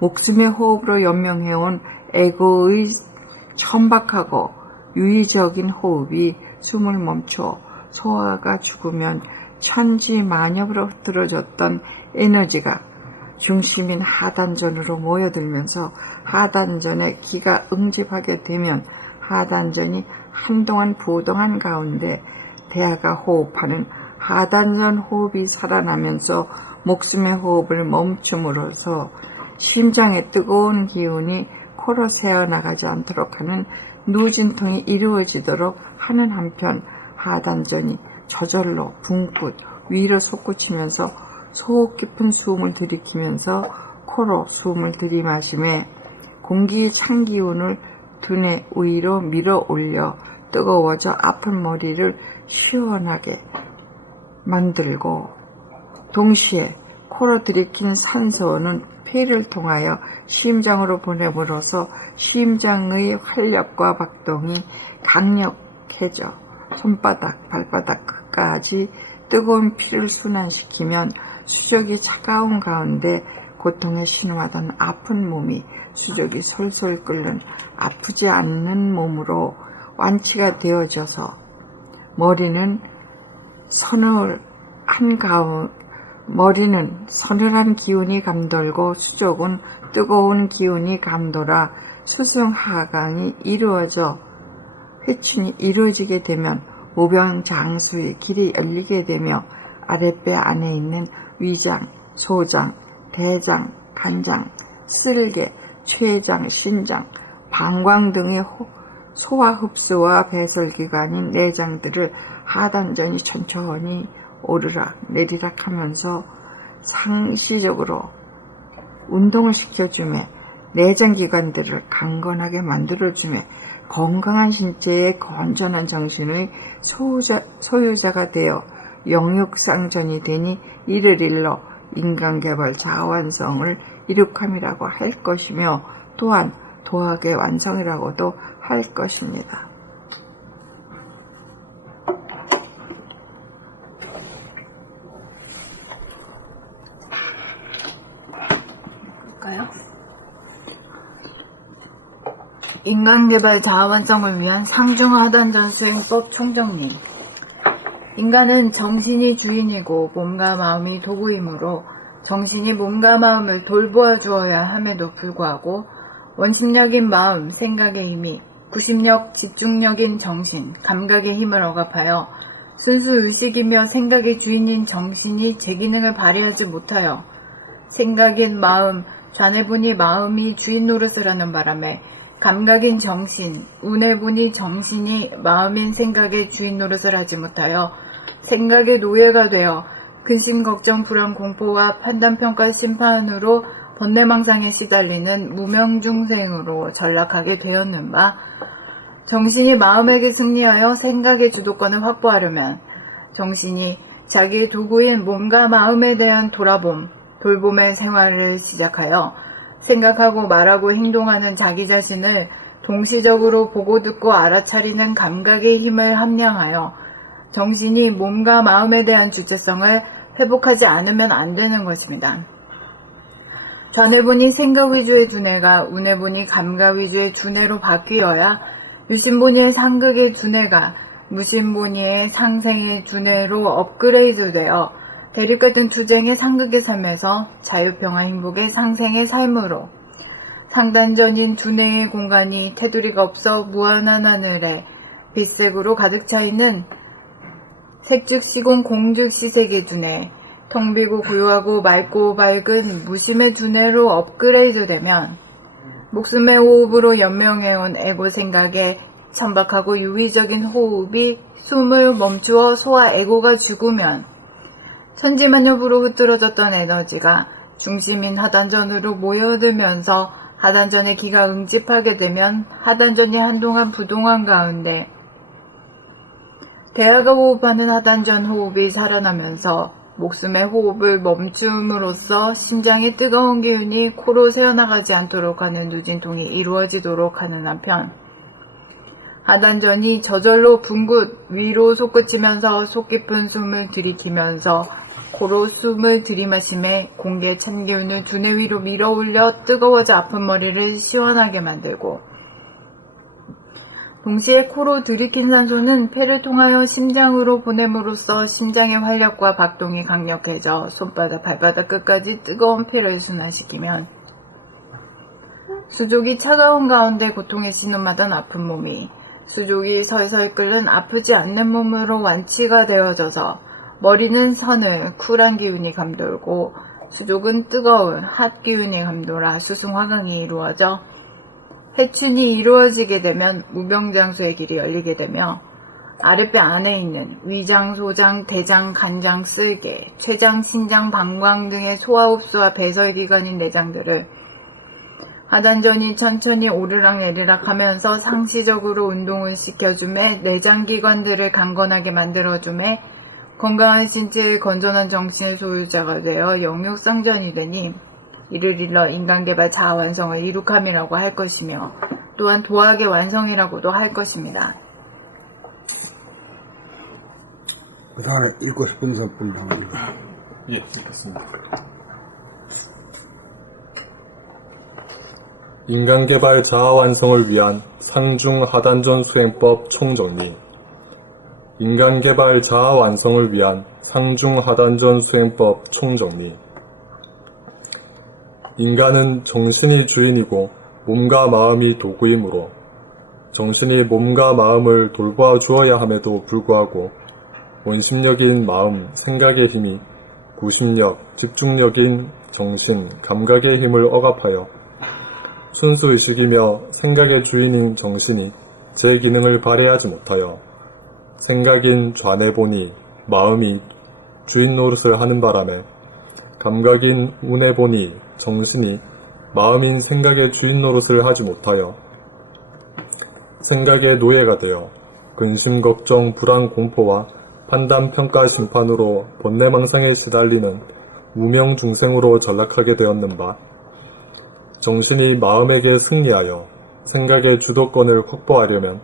목숨의 호흡으로 연명해온 에고의 천박하고 유의적인 호흡이 숨을 멈춰 소화가 죽으면 천지만엽으로 흐트러졌던 에너지가 중심인 하단전으로 모여들면서 하단전에 기가 응집하게 되면 하단전이 한동안 부동한 가운데 대하가 호흡하는 하단전 호흡이 살아나면서 목숨의 호흡을 멈춤으로써 심장의 뜨거운 기운이 코로 새어나가지 않도록 하는 누진통이 이루어지도록 하는 한편 하단전이 저절로 붕긋 위로 솟구치면서 속 깊은 숨을 들이키면서 코로 숨을 들이마심에 공기의 찬 기운을 두뇌 위로 밀어 올려 뜨거워져 아픈 머리를 시원하게 만들고 동시에 코로 들이킨 산소는 폐를 통하여 심장으로 보냄으로써 심장의 활력과 박동이 강력해져 손바닥, 발바닥 끝까지 뜨거운 피를 순환시키면 수족이 차가운 가운데 고통에 신음하던 아픈 몸이 수족이 솔솔 끓는 아프지 않는 몸으로 완치가 되어져서 머리는 서늘한 기운이 감돌고 수족은 뜨거운 기운이 감돌아 수승하강이 이루어져 회춘이 이루어지게 되면 우병장수의 길이 열리게 되며 아랫배 안에 있는 위장, 소장, 대장, 간장, 쓸개, 췌장, 신장, 방광 등의 소화 흡수와 배설기관인 내장들을 하단전이 천천히 오르락 내리락 하면서 상시적으로 운동을 시켜주며 내장기관들을 강건하게 만들어주며 건강한 신체에 건전한 정신의 소유자가 되어 영육상전이 되니 이를 일러 인간개발 자완성을 이룩함이라고 할 것이며 또한 도학의 완성이라고도 할 것입니다. 인간개발 자아완성을 위한 상중하단전 수행법 총정리. 인간은 정신이 주인이고 몸과 마음이 도구이므로 정신이 몸과 마음을 돌보아 주어야 함에도 불구하고 원심력인 마음, 생각의 힘이 구심력, 집중력인 정신, 감각의 힘을 억압하여 순수 의식이며 생각의 주인인 정신이 제 기능을 발휘하지 못하여 생각인 마음, 좌뇌분이 마음이 주인 노릇을 하는 바람에 감각인 정신, 운해분이 정신이 마음인 생각의 주인 노릇을 하지 못하여 생각의 노예가 되어 근심, 걱정, 불안, 공포와 판단평가, 심판으로 번뇌망상에 시달리는 무명중생으로 전락하게 되었는 바, 정신이 마음에게 승리하여 생각의 주도권을 확보하려면 정신이 자기의 도구인 몸과 마음에 대한 돌봄의 생활을 시작하여 생각하고 말하고 행동하는 자기 자신을 동시적으로 보고 듣고 알아차리는 감각의 힘을 함량하여 정신이 몸과 마음에 대한 주체성을 회복하지 않으면 안 되는 것입니다. 좌뇌본이 생각 위주의 두뇌가 우뇌본이 감각 위주의 두뇌로 바뀌어야 유심본이의 상극의 두뇌가 무심본이의 상생의 두뇌로 업그레이드되어 대립 같은 투쟁의 상극의 삶에서 자유평화 행복의 상생의 삶으로 상단전인 두뇌의 공간이 테두리가 없어 무한한 하늘에 빛색으로 가득 차 있는 색즉시공 공즉시색의 두뇌, 텅 비고 고요하고 맑고 밝은 무심의 두뇌로 업그레이드 되면 목숨의 호흡으로 연명해온 에고 생각에 천박하고 유의적인 호흡이 숨을 멈추어 소와 에고가 죽으면 천지만엽으로 흐트러졌던 에너지가 중심인 하단전으로 모여들면서 하단전의 기가 응집하게 되면 하단전이 한동안 부동한 가운데 대하가 호흡하는 하단전 호흡이 살아나면서 목숨의 호흡을 멈춤으로써 심장의 뜨거운 기운이 코로 새어나가지 않도록 하는 누진통이 이루어지도록 하는 한편 하단전이 저절로 붕긋 위로 솟구치면서 속 깊은 숨을 들이키면서 코로 숨을 들이마심에 공기의 찬 기운을 두뇌 위로 밀어올려 뜨거워져 아픈 머리를 시원하게 만들고 동시에 코로 들이킨 산소는 폐를 통하여 심장으로 보냄으로써 심장의 활력과 박동이 강력해져 손바닥 발바닥 끝까지 뜨거운 피를 순환시키면 수족이 차가운 가운데 고통의 신음하던 아픈 몸이 수족이 설설 끓는 아프지 않는 몸으로 완치가 되어져서 머리는 서늘 쿨한 기운이 감돌고 수족은 뜨거운 핫 기운이 감돌아 수승화강이 이루어져 해춘이 이루어지게 되면 무병장수의 길이 열리게 되며 아랫배 안에 있는 위장, 소장, 대장, 간장, 쓸개, 췌장, 신장, 방광 등의 소화흡수와 배설 기관인 내장들을 하단전이 천천히 오르락 내리락 하면서 상시적으로 운동을 시켜주매 내장기관들을 강건하게 만들어주매 건강한 신체의 건전한 정신의 소유자가 되어 영육상전이 되니 이를 일러 인간개발 자아완성을 이룩함이라고 할 것이며 또한 도학의 완성이라고도 할 것입니다. 그 다음에 읽고 싶은 분나옵니다 예, 듣겠습니다. 인간개발 자아완성을 위한 상중하단전 수행법 총정리. 인간개발 자아완성을 위한 상중하단전 수행법 총정리. 인간은 정신이 주인이고 몸과 마음이 도구이므로 정신이 몸과 마음을 돌보아 주어야 함에도 불구하고 원심력인 마음, 생각의 힘이 구심력, 집중력인 정신, 감각의 힘을 억압하여 순수의식이며 생각의 주인인 정신이 제 기능을 발휘하지 못하여 생각인 좌뇌본이 마음이 주인 노릇을 하는 바람에 감각인 우뇌본이 정신이 마음인 생각의 주인 노릇을 하지 못하여 생각의 노예가 되어 근심, 걱정, 불안, 공포와 판단, 평가, 심판으로 번뇌망상에 시달리는 무명 중생으로 전락하게 되었는 바 정신이 마음에게 승리하여 생각의 주도권을 확보하려면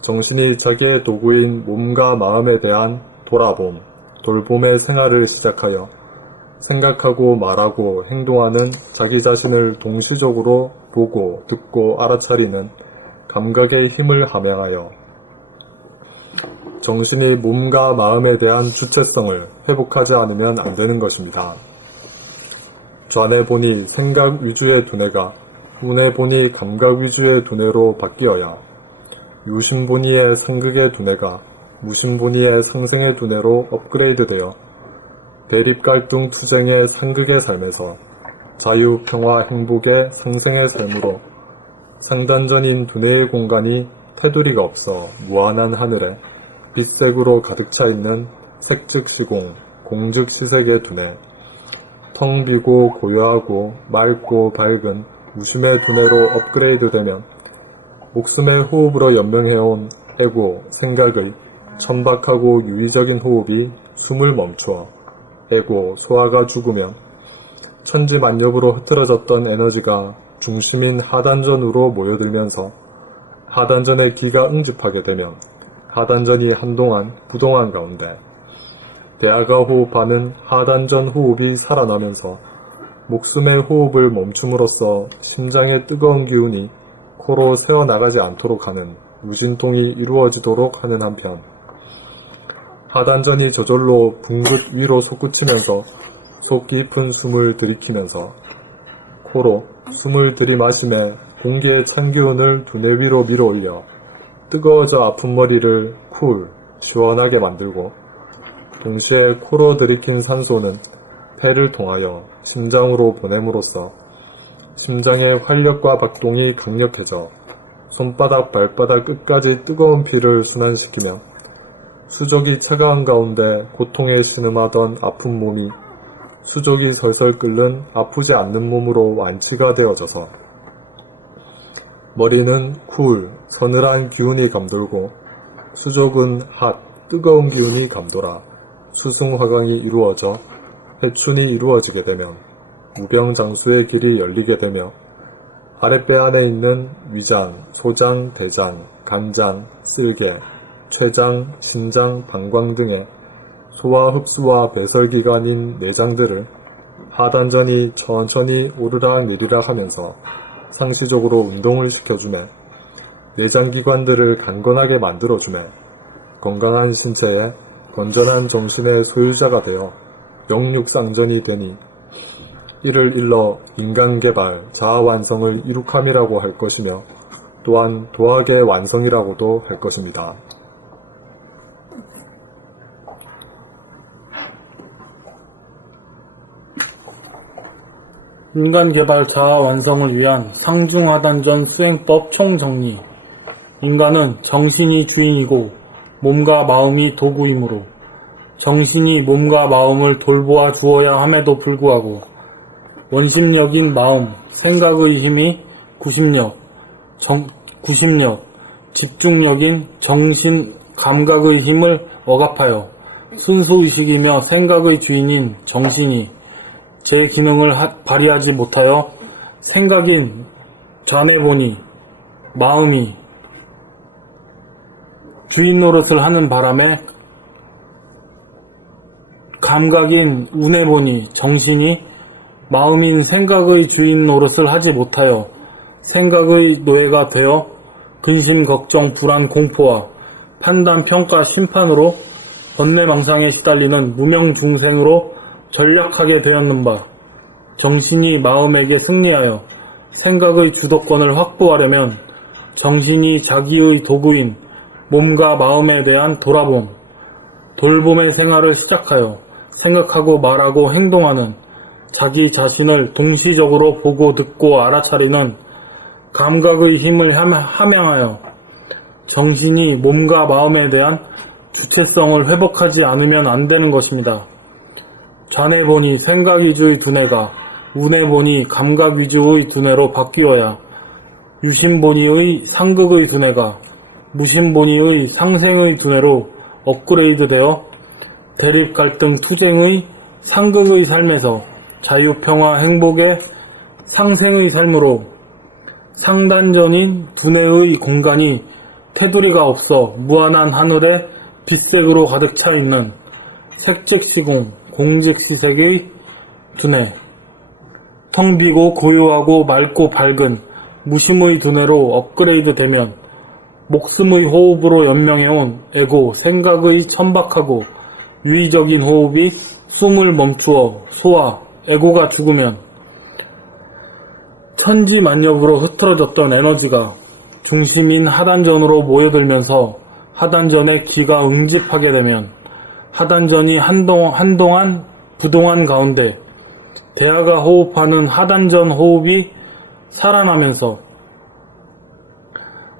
정신이 자기의 도구인 몸과 마음에 대한 돌아봄, 돌봄의 생활을 시작하여 생각하고 말하고 행동하는 자기 자신을 동시적으로 보고 듣고 알아차리는 감각의 힘을 함양하여 정신이 몸과 마음에 대한 주체성을 회복하지 않으면 안 되는 것입니다. 좌뇌본이 생각 위주의 두뇌가 우뇌본이 감각 위주의 두뇌로 바뀌어야 유심본이의 상극의 두뇌가 무심본이의 상생의 두뇌로 업그레이드되어 대립갈등 투쟁의 상극의 삶에서 자유, 평화, 행복의 상생의 삶으로 상단전인 두뇌의 공간이 테두리가 없어 무한한 하늘에 빛색으로 가득 차 있는 색즉시공, 공즉시색의 두뇌, 텅 비고 고요하고 맑고 밝은 무심의 두뇌로 업그레이드되면 목숨의 호흡으로 연명해온 에고, 생각의 천박하고 유의적인 호흡이 숨을 멈추어 에고, 소화가 죽으면 천지만엽으로 흐트러졌던 에너지가 중심인 하단전으로 모여들면서 하단전의 기가 응집하게 되면 하단전이 한동안 부동한 가운데 대하가 호흡하는 하단전 호흡이 살아나면서 목숨의 호흡을 멈춤으로써 심장의 뜨거운 기운이 코로 새어나가지 않도록 하는 무진통이 이루어지도록 하는 한편 하단전이 저절로 붕긋 위로 솟구치면서 속 깊은 숨을 들이키면서 코로 숨을 들이마심에 공기의 찬 기운을 두뇌 위로 밀어올려 뜨거워져 아픈 머리를 쿨, 시원하게 만들고 동시에 코로 들이킨 산소는 폐를 통하여 심장으로 보냄으로써 심장의 활력과 박동이 강력해져 손바닥 발바닥 끝까지 뜨거운 피를 순환시키며 수족이 차가운 가운데 고통에 신음하던 아픈 몸이 수족이 설설 끓는 아프지 않는 몸으로 완치가 되어져서 머리는 쿨, 서늘한 기운이 감돌고 수족은 핫, 뜨거운 기운이 감돌아 수승화강이 이루어져 해춘이 이루어지게 되면 무병장수의 길이 열리게 되며 아랫배 안에 있는 위장, 소장, 대장, 간장, 쓸개, 췌장, 신장, 방광 등의 소화 흡수와 배설기관인 내장들을 하단전이 천천히 오르락 내리락 하면서 상시적으로 운동을 시켜주며 내장기관들을 강건하게 만들어주며 건강한 신체에 건전한 정신의 소유자가 되어 영육상전이 되니 이를 일러 인간개발, 자아완성을 이룩함이라고 할 것이며 또한 도학의 완성이라고도 할 것입니다. 인간개발 자아 완성을 위한 상중하단전 수행법 총정리. 인간은 정신이 주인이고 몸과 마음이 도구이므로 정신이 몸과 마음을 돌보아 주어야 함에도 불구하고 원심력인 마음, 생각의 힘이 구심력, 집중력인 정신, 감각의 힘을 억압하여 순수의식이며 생각의 주인인 정신이 제 기능을 발휘하지 못하여 생각인 좌뇌본이 마음이 주인 노릇을 하는 바람에 감각인 우뇌본이 정신이 마음인 생각의 주인 노릇을 하지 못하여 생각의 노예가 되어 근심, 걱정, 불안, 공포와 판단, 평가, 심판으로 번뇌망상에 시달리는 무명 중생으로 전락하게 되었는 바 정신이 마음에게 승리하여 생각의 주도권을 확보하려면 정신이 자기의 도구인 몸과 마음에 대한 돌봄의 생활을 시작하여 생각하고 말하고 행동하는 자기 자신을 동시적으로 보고 듣고 알아차리는 감각의 힘을 함양하여 정신이 몸과 마음에 대한 주체성을 회복하지 않으면 안 되는 것입니다. 좌뇌본이 생각 위주의 두뇌가 우뇌본이 감각 위주의 두뇌로 바뀌어야 유심본이의 상극의 두뇌가 무심본이의 상생의 두뇌로 업그레이드되어 대립 갈등 투쟁의 상극의 삶에서 자유 평화 행복의 상생의 삶으로 상단전인 두뇌의 공간이 테두리가 없어 무한한 하늘에 빛색으로 가득 차 있는 색즉시공 공즉시색의 두뇌, 텅 비고 고요하고 맑고 밝은 무심의 두뇌로 업그레이드 되면 목숨의 호흡으로 연명해온 에고, 생각의 천박하고 유의적인 호흡이 숨을 멈추어 소화, 에고가 죽으면 천지만엽으로 흐트러졌던 에너지가 중심인 하단전으로 모여들면서 하단전의 기가 응집하게 되면 하단전이 한동안 부동한 가운데 대하가 호흡하는 하단전 호흡이 살아나면서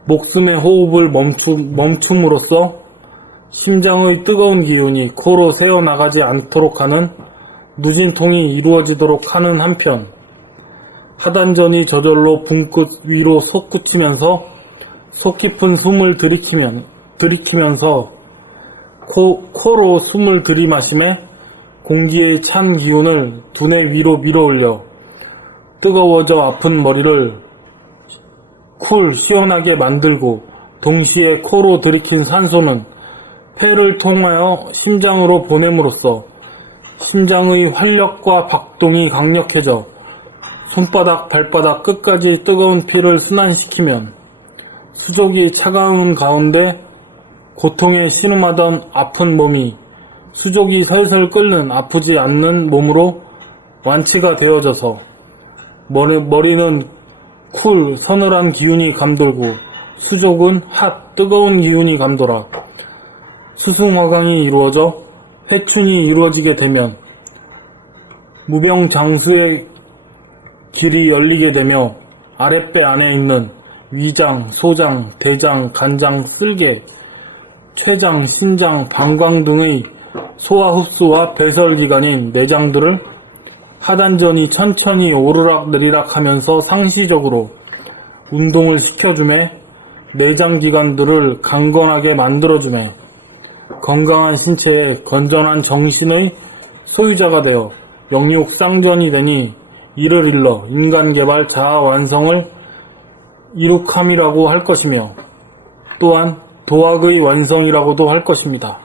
목숨의 호흡을 멈춤으로써 심장의 뜨거운 기운이 코로 새어나가지 않도록 하는 누진통이 이루어지도록 하는 한편 하단전이 저절로 붕끝 위로 솟구치면서 속 깊은 숨을 들이키면서 코로 숨을 들이마심에 공기의 찬 기운을 두뇌 위로 밀어올려 뜨거워져 아픈 머리를 쿨 시원하게 만들고 동시에 코로 들이킨 산소는 폐를 통하여 심장으로 보냄으로써 심장의 활력과 박동이 강력해져 손바닥, 발바닥 끝까지 뜨거운 피를 순환시키면 수족이 차가운 가운데 고통에 신음하던 아픈 몸이 수족이 설설 끓는 아프지 않는 몸으로 완치가 되어져서 머리는 쿨, 서늘한 기운이 감돌고 수족은 핫, 뜨거운 기운이 감돌아 수승화강이 이루어져 회춘이 이루어지게 되면 무병장수의 길이 열리게 되며 아랫배 안에 있는 위장, 소장, 대장, 간장, 쓸개, 췌장, 신장, 방광 등의 소화 흡수와 배설기관인 내장들을 하단전이 천천히 오르락 내리락 하면서 상시적으로 운동을 시켜주매 내장기관들을 강건하게 만들어주매 건강한 신체에 건전한 정신의 소유자가 되어 영육 쌍전이 되니 이를 일러 인간개발 자아 완성을 이룩함이라고 할 것이며 또한 도학의 완성이라고도 할 것입니다.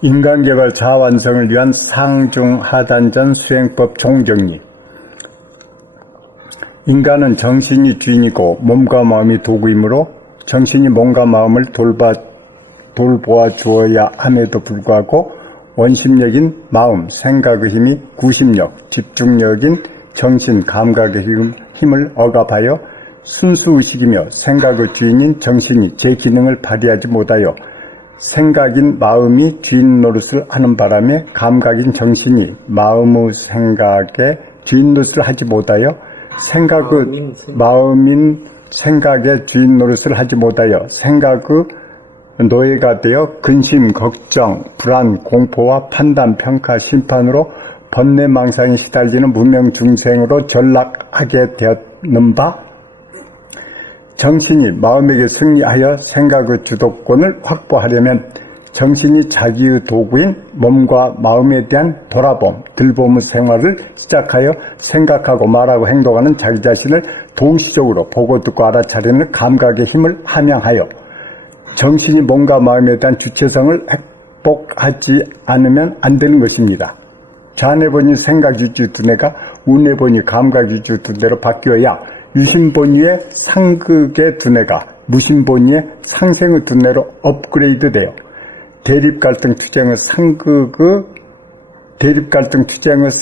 인간개발 자아완성을 위한 상중하단전 수행법 총정리. 인간은 정신이 주인이고 몸과 마음이 도구이므로 정신이 몸과 마음을 돌보아 주어야 함에도 불구하고 원심력인 마음, 생각의 힘이 구심력, 집중력인 정신, 감각의 힘을 억압하여 순수의식이며 생각의 주인인 정신이 제 기능을 발휘하지 못하여 생각인 마음이 주인 노릇을 하는 바람에 감각인 정신이 마음의 생각에 주인 노릇을 하지 못하여 마음인 생각의 주인 노릇을 하지 못하여 생각의 노예가 되어 근심, 걱정, 불안, 공포와 판단, 평가, 심판으로 번뇌망상에 시달리는 무명 중생으로 전락하게 되었는 바 정신이 마음에게 승리하여 생각의 주도권을 확보하려면 정신이 자기의 도구인 몸과 마음에 대한 돌아봄, 들봄의 생활을 시작하여 생각하고 말하고 행동하는 자기 자신을 동시적으로 보고 듣고 알아차리는 감각의 힘을 함양하여 정신이 몸과 마음에 대한 주체성을 회복하지 않으면 안 되는 것입니다. 자뇌본이 생각위주 두뇌가 우뇌본이 감각위주 두뇌로 바뀌어야 유심본위의 상극의 두뇌가 무심본위의 상생의 두뇌로 업그레이드되어 대립갈등 투쟁의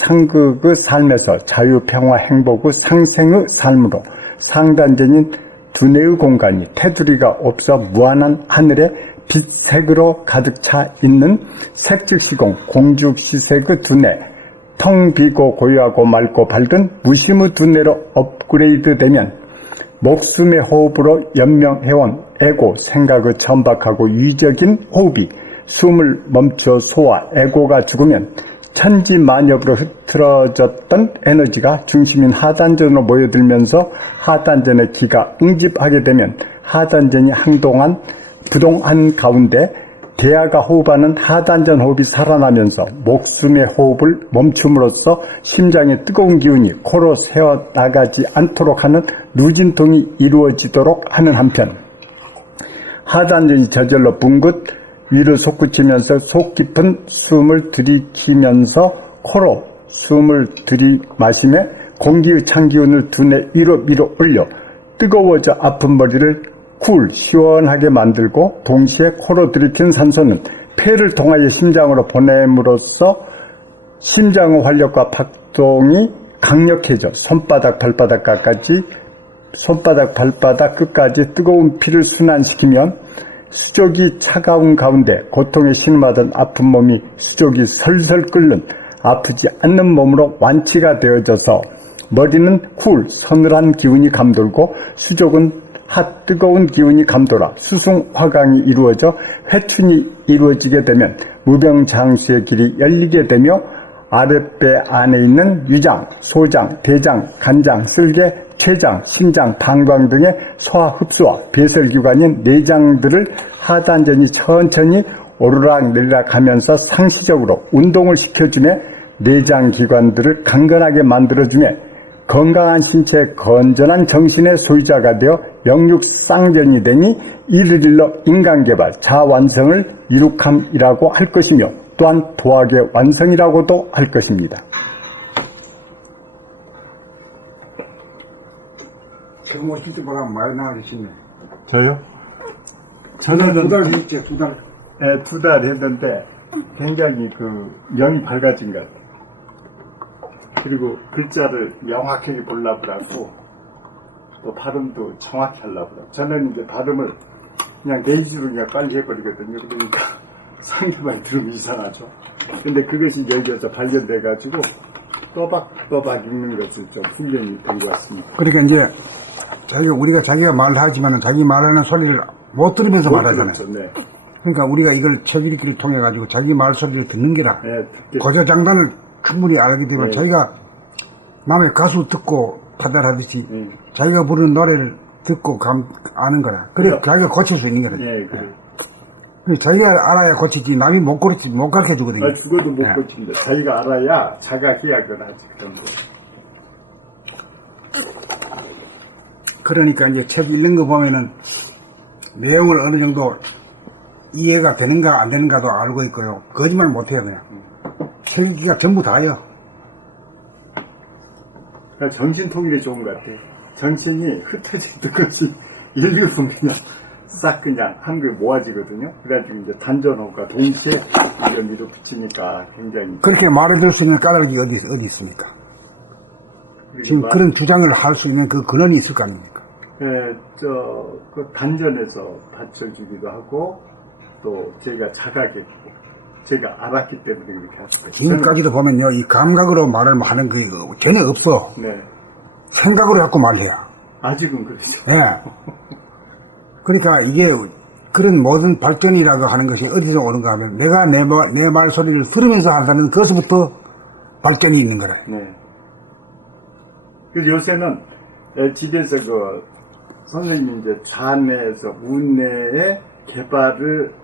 상극의 삶에서 자유, 평화, 행복의 상생의 삶으로 상단전인 두뇌의 공간이 테두리가 없어 무한한 하늘에 빛색으로 가득 차 있는 색즉시공 공죽시색의 두뇌 텅 비고 고요하고 맑고 밝은 무심의 두뇌로 업그레이드 되면 목숨의 호흡으로 연명해온 에고 생각의 천박하고 유의적인 호흡이 숨을 멈춰 소화 에고가 죽으면 천지만엽으로 흐트러졌던 에너지가 중심인 하단전으로 모여들면서 하단전의 기가 응집하게 되면 하단전이 한동안 부동한 가운데 대하가 호흡하는 하단전 호흡이 살아나면서 목숨의 호흡을 멈춤으로써 심장의 뜨거운 기운이 코로 새어나가지 않도록 하는 누진통이 이루어지도록 하는 한편 하단전이 저절로 붕긋 위로 솟구치면서 속 깊은 숨을 들이키면서 코로 숨을 들이마시며 공기의 찬 기운을 두뇌 위로 밀어 올려 뜨거워져 아픈 머리를 시원하게 만들고 동시에 코로 들이킨 산소는 폐를 통하여 심장으로 보냄으로써 심장의 활력과 박동이 강력해져 손바닥, 발바닥 끝까지 뜨거운 피를 순환시키면 수족이 차가운 가운데 고통에 신음하던 아픈 몸이 수족이 설설 끓는 아프지 않는 몸으로 완치가 되어져서 머리는 서늘한 기운이 감돌고 수족은 뜨거운 기운이 감돌아 수승화강이 이루어져 회춘이 이루어지게 되면 무병장수의 길이 열리게 되며 아랫배 안에 있는 위장, 소장, 대장, 간장, 쓸개, 췌장, 신장, 방광 등의 소화 흡수와 배설기관인 내장들을 하단전이 천천히 오르락내리락 하면서 상시적으로 운동을 시켜주며 내장기관들을 강건하게 만들어주며 건강한 신체, 건전한 정신의 소유자가 되어 영육상전이 되니 이를 일러 인간개발, 자완성을 이룩함이라고 할 것이며 또한 도학의 완성이라고도 할 것입니다. 지금 오실 때보다 많이 나아지시네. 저요? 두 저는 달 됐지, 2달. 예, 2달 했는데 굉장히 명이 밝아진 것 같아요. 그리고 글자를 명확하게 보려고 하고 또 발음도 정확히 하려고 하고 저는 이제 발음을 그냥 내주로 그냥 빨리 해버리거든요. 그러니까 상대방이 들으면 이상하죠. 근데 그것이 여기에서 발견돼 가지고 또박또박 읽는 것이 좀 훈련이 된 것 같습니다. 그러니까 이제 우리가 자기가 말하지만은 자기 말하는 소리를 못 들으면서 말하잖아요. 그렇죠, 네. 그러니까 우리가 이걸 책 읽기를 통해 가지고 자기 말소리를 듣는 게라. 네, 듣게 고저장단을 충분히 알게 되면 네. 자기가 남의 가수 듣고 판단하듯이 네. 자기가 부르는 노래를 듣고 아는 거라. 그래 그래요. 자기가 고칠 수 있는 거라. 예, 그래. 그래, 자기가 알아야 고치지 남이 못 가르쳐 주거든요. 죽어도 못 네. 고칩니다. 자기가 알아야 자각해야 그걸 하지. 그런 거. 그러니까 이제 책 읽는 거 보면은 내용을 어느 정도 이해가 되는가 안 되는가도 알고 있고요. 거짓말 못 해요, 그냥. 책 읽기가 전부 다예요. 그러니까 정신 통일이 좋은 것 같아요. 정신이 흩어져 있던 것이 읽으면 그냥 싹 그냥 한국에 모아지거든요. 그래가지고 이제 단전호가 동시에 이런 일을 붙이니까 굉장히. 그렇게 말해줄 수 있는 까닭이 어디 있습니까? 지금 그런 주장을 할 수 있는 그 근원이 있을 거 아닙니까? 그 단전에서 받쳐주기도 하고 또 제가 자각했고 제가 알았기 때문에 이렇게 했어요. 지금까지도 보면요, 이 감각으로 말을 하는 게 전혀 없어. 네. 생각으로 자꾸 말해야. 아직은 그렇죠. 예. 그러니까 이게 그런 모든 발전이라고 하는 것이 어디서 오는가 하면 내가 내 말소리를 들으면서 한다는 것부터 발전이 있는 거라. 네. 그래서 요새는 집에서 선생님이 이제 자뇌에서 우뇌의 개발을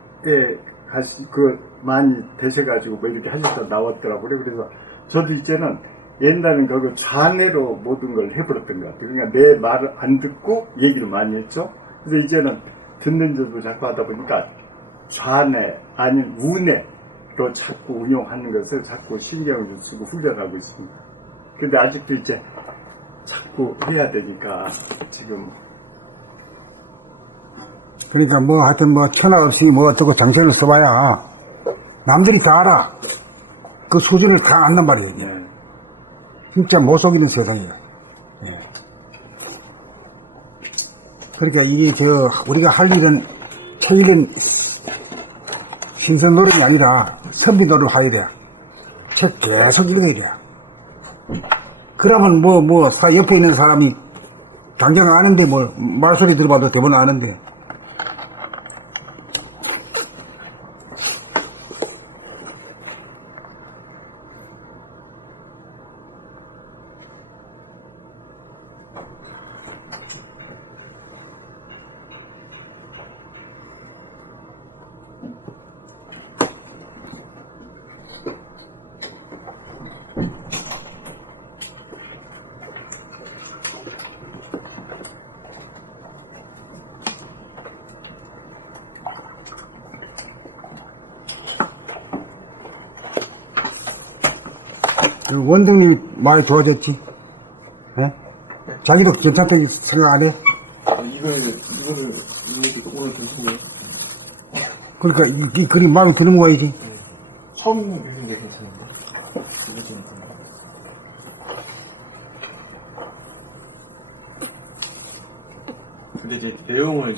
많이 되셔가지고 뭐 이렇게 하셔서 나왔더라고요. 그래서 저도 이제는 옛날엔 그거 자뇌로 모든 걸 해버렸던 것 같아요. 그러니까 내 말을 안 듣고 얘기를 많이 했죠. 그래서 이제는 듣는 저도 자꾸 하다 보니까 좌뇌 아니면 우뇌로 자꾸 운용하는 것을 자꾸 신경을 좀 쓰고 훈련하고 있습니다. 근데 아직도 이제 자꾸 해야 되니까 지금. 그러니까 뭐 하여튼 뭐 천하 없이 뭐 어떻고 정신을 써봐야 남들이 다 알아. 그 수준을 다 안단 말이에요. 네. 진짜 못 속이는 세상이에요. 예. 그러니까 이게 우리가 할 일은 책 읽는 신선 노릇이 아니라 선비 노릇을 해야 돼. 책 계속 읽어야 돼. 그러면 옆에 있는 사람이 당장 아는데 말소리 들어봐도 대부분 아는데. 원등님이 많이 좋아졌지? 예? 자기도 괜찮다고 생각 안 해? 이거는 오늘 괜찮네요. 그러니까 이 그림 마음에 드는 거야지. 처음 읽는 게 괜찮은데. 이거 좀. 근데 이제 내용을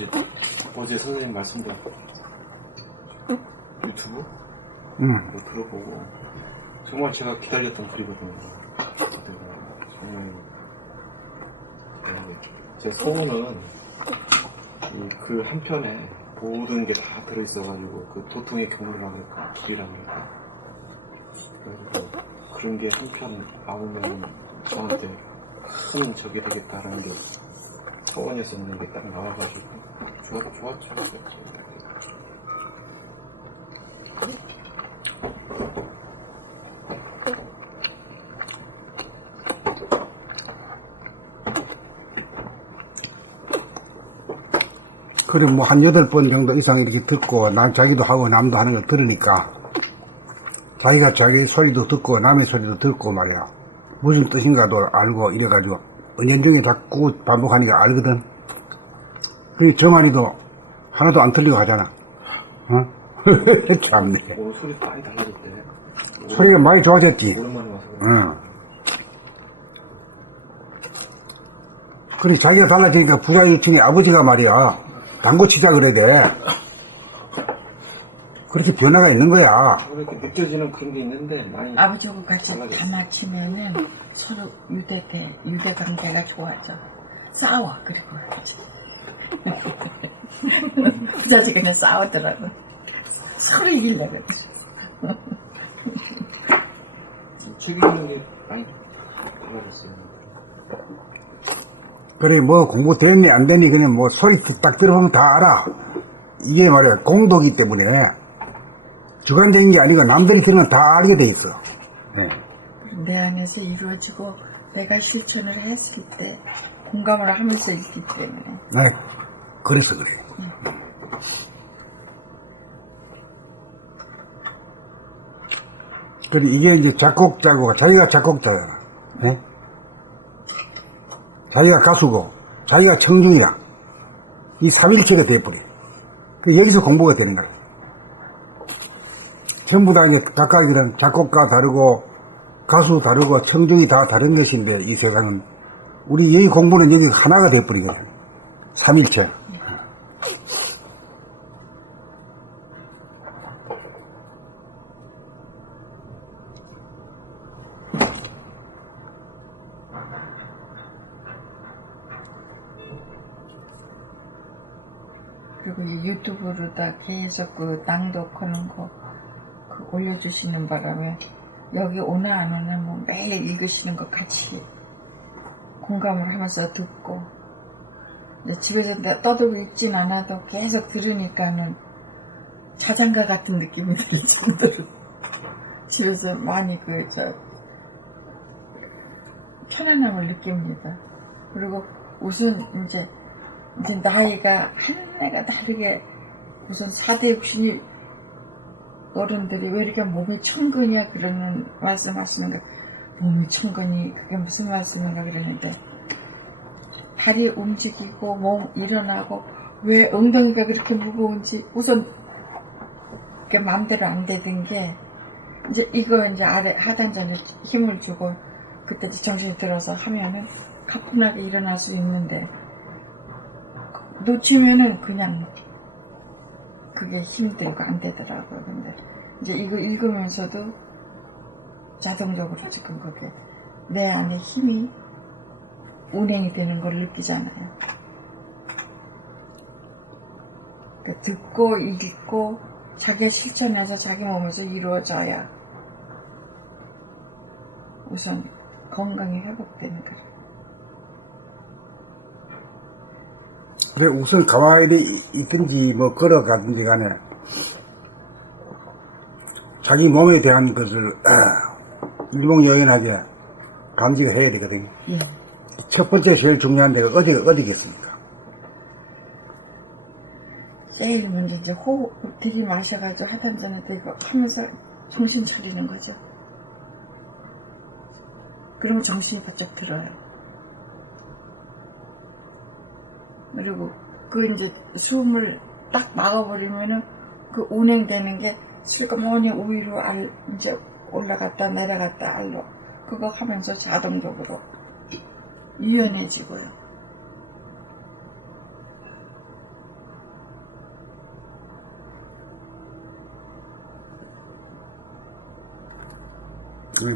어제 선생님 말씀대로 유튜브 뭐 들어보고 정말 제가 기다렸던 글이거든요. 제 소원은 그 한편에 모든 게 다 들어있어가지고 그 도통의 경로라고 할까 길이라고 할까 그래서 그런 게 한편 나오면 저한테 큰 적이 되겠다라는 게 소원이었었는 게 딱 나와가지고 좋았죠. 그래, 뭐, 한 8번 정도 이상 이렇게 듣고, 자기도 하고 남도 하는 걸 들으니까, 자기가 자기 소리도 듣고, 남의 소리도 듣고 말이야. 무슨 뜻인가도 알고, 이래가지고, 은연중에 자꾸 반복하니까 알거든. 그 정한이도 하나도 안 틀리고 하잖아. 어? 참네. 오, 소리 많이 달라졌대. 소리가 많이 좋아졌지. 오랜만에 와서 그래. 어. 그래, 자기가 달라지니까 부자유친이 아버지가 말이야. 당구 치자 그래야 돼. 그렇게 변화가 있는 거야. 이렇게 느껴지는 그런 게 있는데 많이 아버지하고 같이 달라졌어. 다 맞추면은 서로 유대 관계가 좋아져. 싸워, 그리고 같이. 부자지 그냥 싸우더라고. 서로 이기려고 그래. 즐기는 게 많이 달라졌어요. 그래, 뭐 공부 됐니 안 됐니 그냥 뭐 소리 딱 들어보면 다 알아. 이게 말이야 공도기 때문에 주관적인 게 아니고 남들이 들으면 다 알게 돼 있어. 네. 내 안에서 이루어지고 내가 실천을 했을 때 공감을 하면서 있기 때문에. 네. 그래서 그래. 그래, 이게 이제 작곡자고 자기가 작곡자야. 네? 자기가 가수고 자기가 청중이야. 이 삼일체가 돼버려. 그 여기서 공부가 되는 거야. 전부 다 이제 각각 이런 작곡가 다르고 가수 다르고 청중이 다 다른 것인데 이 세상은 우리 여기 공부는 여기 하나가 돼버리거든. 삼일체. 그리고 이 유튜브로다 계속 그 낭독하는 거 올려주시는 바람에 여기 오나 안 오나 뭐 매일 읽으시는 거 같이 공감을 하면서 듣고 이제 집에서 떠들고 읽진 않아도 계속 들으니까는 자장가 같은 느낌이 들 정도로 집에서 많이 편안함을 느낍니다. 그리고 우선 이제 나이가 한 해가 다르게 우선 4대 육신이 어른들이 왜 이렇게 몸이 천근이야 그러는 말씀하시는 거 몸이 천근이 그게 무슨 말씀인가 그러는데 발이 움직이고 몸 일어나고 왜 엉덩이가 그렇게 무거운지 우선 그게 마음대로 안 되던 게 이제 이거 이제 아래 하단전에 힘을 주고 그때 정신이 들어서 하면은 가뿐하게 일어날 수 있는데 놓치면은 그냥 그게 힘들고 안 되더라고요. 근데 이제 이거 읽으면서도 자동적으로 지금 그게 내 안에 힘이 운행이 되는 걸 느끼잖아요. 그러니까 듣고 읽고 자기가 실천해서 자기 몸에서 이루어져야 우선 건강이 회복되는 거예요. 그래, 우선 가만히 있든지 뭐 걸어가든지 간에 자기 몸에 대한 것을 일목요연하게 감지가 해야 되거든요. 예. 첫 번째 제일 중요한 데가 어디겠습니까? 제일 먼저 이제 호흡 들이마셔가지고 하단전에 대고 하면서 정신 차리는 거죠. 그러면 정신이 바짝 들어요. 그리고 그 이제 숨을 딱 막아버리면은 그 운행되는 게 슬그머니 위로 이제 올라갔다 내려갔다 알로 그거 하면서 자동적으로 유연해지고요.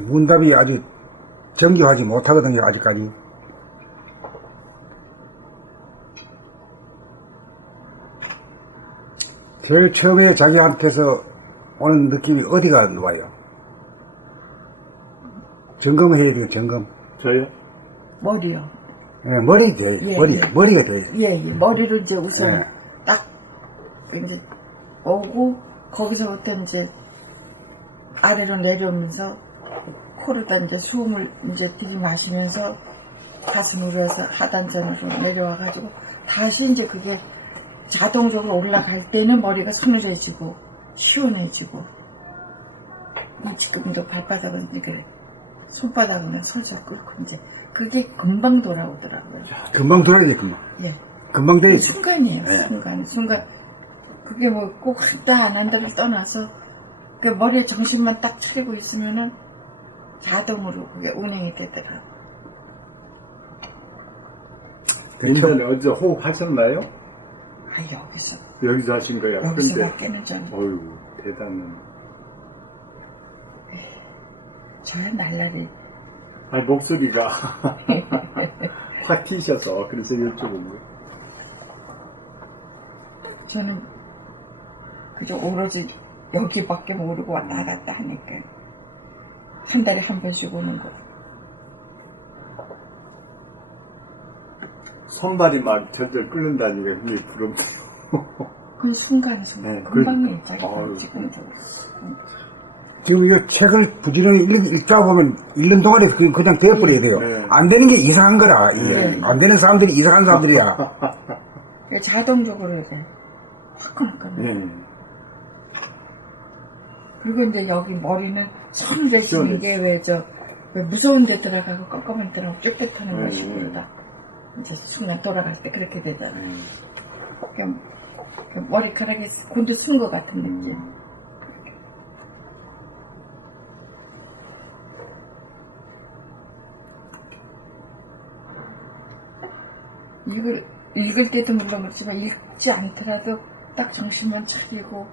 문답이 아주 정교하지 못하거든요, 아직까지. 제일 처음에 자기한테서 오는 느낌이 어디가 와요? 점검해야 돼요, 점검. 저요? 머리요. 네, 머리 돼요, 예, 머리가 돼요. 예. 머리를 이제 우선 예. 딱 이제 오고 거기서부터 이제 아래로 내려오면서 코로다 이제 숨을 이제 들이마시면서 가슴으로 해서 하단전으로 내려와가지고 다시 이제 그게 자동적으로 올라갈 때는 머리가 서늘해지고 시원해지고 지금도 발바닥은 이제 그래 손바닥은 그냥 솔솔 끓고 이제 그게 금방 돌아오더라고요. 금방 돌아야지, 금방. 예. 금방 되지. 순간이에요. 네. 순간. 그게 뭐 꼭 한다 안 한다를 떠나서 그 머리에 정신만 딱 차리고 있으면은 자동으로 그게 운행이 되더라고요. 인전에 어디서 호흡하셨나요? 아 여기서 여기서 하신 거예요? 여기서밖에는 전 어휴, 대단해. 저야 날라리 아니, 목소리가 확 튀셔서 그래서 여쭤본 거예요. 저는 그저 오로지 여기밖에 모르고 왔다 갔다 하니까 한 달에 한 번씩 오는 거. 손발이 막 절절 끓는다니까 그게 부럽죠. 그건 순간 네, 금방이에요. 자기 아유. 지금도. 지금 이거 책을 부지런히 읽다 보면 읽는 동안에 그냥 되어버려야 돼요. 네. 안 되는 게 이상한 거라. 이게. 네. 안 되는 사람들이 이상한 사람들이야. 그게 자동적으로 이렇게 화끈화끈. 네. 그리고 이제 여기 머리는 서늘해지는 시원해. 게 왜 무서운 데 들어가고 껌껌한 데 들어가고 쭉 뱉어는 네, 것이보다 이제 순간 돌아갈 때 그렇게 되잖아요. 네. 그냥 머리카락이 곤두 쓴 것 같은 느낌. 읽을 때도 물론 그렇지만 읽지 않더라도 딱 정신만 차리고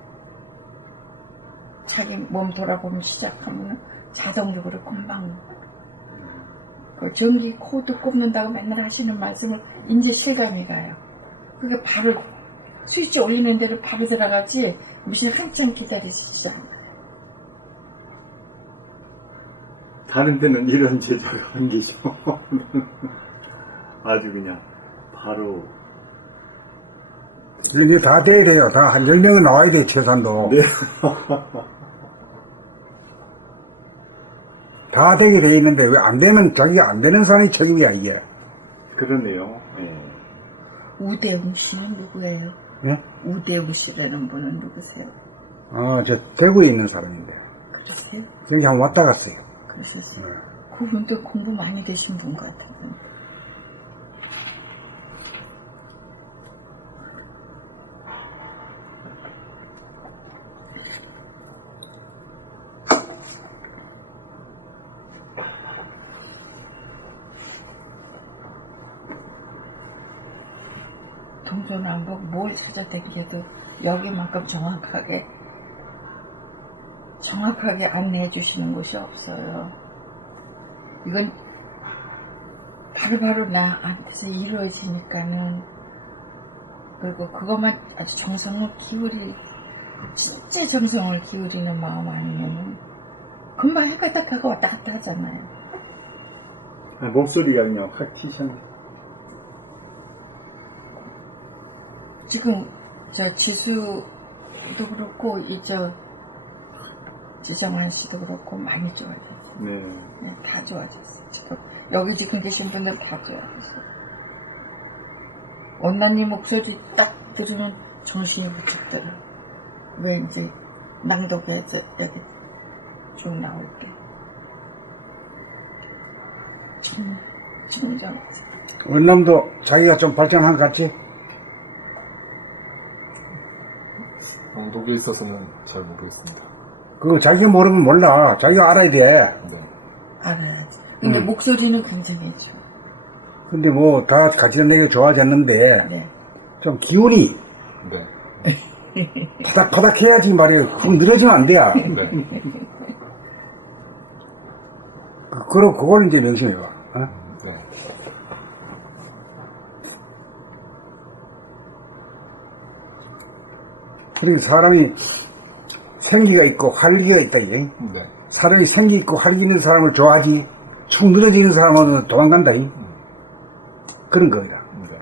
자기 몸 돌아보면 시작하면 자동적으로 금방 그 전기 코드 꼽는다고 맨날 하시는 말씀을 이제 실감이 가요. 그게 바로 스위치 올리는 대로 바로 들어가지 무슨 한참 기다리시지 않아요. 다른 데는 이런 제자가 안 계셔. 아주 그냥 바로. 이제 다 돼야 돼요. 다 한 10명은 나와야 돼, 최소한도. 네. 다 되게 돼 있는데 왜 안 되면 자기가 안 되는 사람이 책임이야, 이게. 그러네요. 네. 우대웅 씨는 누구예요? 예? 우대웅 씨라는 분은 누구세요? 저 대구에 있는 사람인데. 그러세요? 여기 한번 왔다 갔어요. 그러셨어요? 네. 그분도 공부 많이 되신 분 같은데. 동서남북 뭘 찾아다녀도 여기만큼 정확하게 안내해 주시는 곳이 없어요. 이건 바로바로 나한테서 이루어지니까는, 그리고 그것만 아주 정성을 진짜 정성을 기울이는 마음 아니면은 금방 헷갈딱하고 왔다 갔다 하잖아요. 목소리가 그냥 확 튀셨네. 지금 저 지수도 그렇고 지정환 씨도 그렇고 많이 좋아졌어요. 네. 네, 다 좋아졌어요. 지금 여기 지금 계신 분들 다 좋아졌어요. 원나님 목소리 딱 들으면 정신이 부쩍 들어. 왜 이제 낭독해서 여기 쭉 나올 때 진정하지. 원남도 자기가 좀 발전한 것 같지? 독에 있어서는 잘 모르겠습니다. 그거 자기가 모르면 몰라. 자기가 알아야 돼. 네. 알아야지. 근데 목소리는 굉장히 좋아. 근데 뭐 다 같이 내게 좋아졌는데 네. 좀 기운이 네. 파닥파닥 해야지 말이야. 훅 늘어지면 안 돼. 네. 그걸 이제 명심해봐. 어? 네. 그리고 사람이 생기가 있고 활기가 있다. 이게. 네. 사람이 생기 있고 활기 있는 사람을 좋아하지 축 늘어지는 사람은 도망간다. 그런 거야. 네.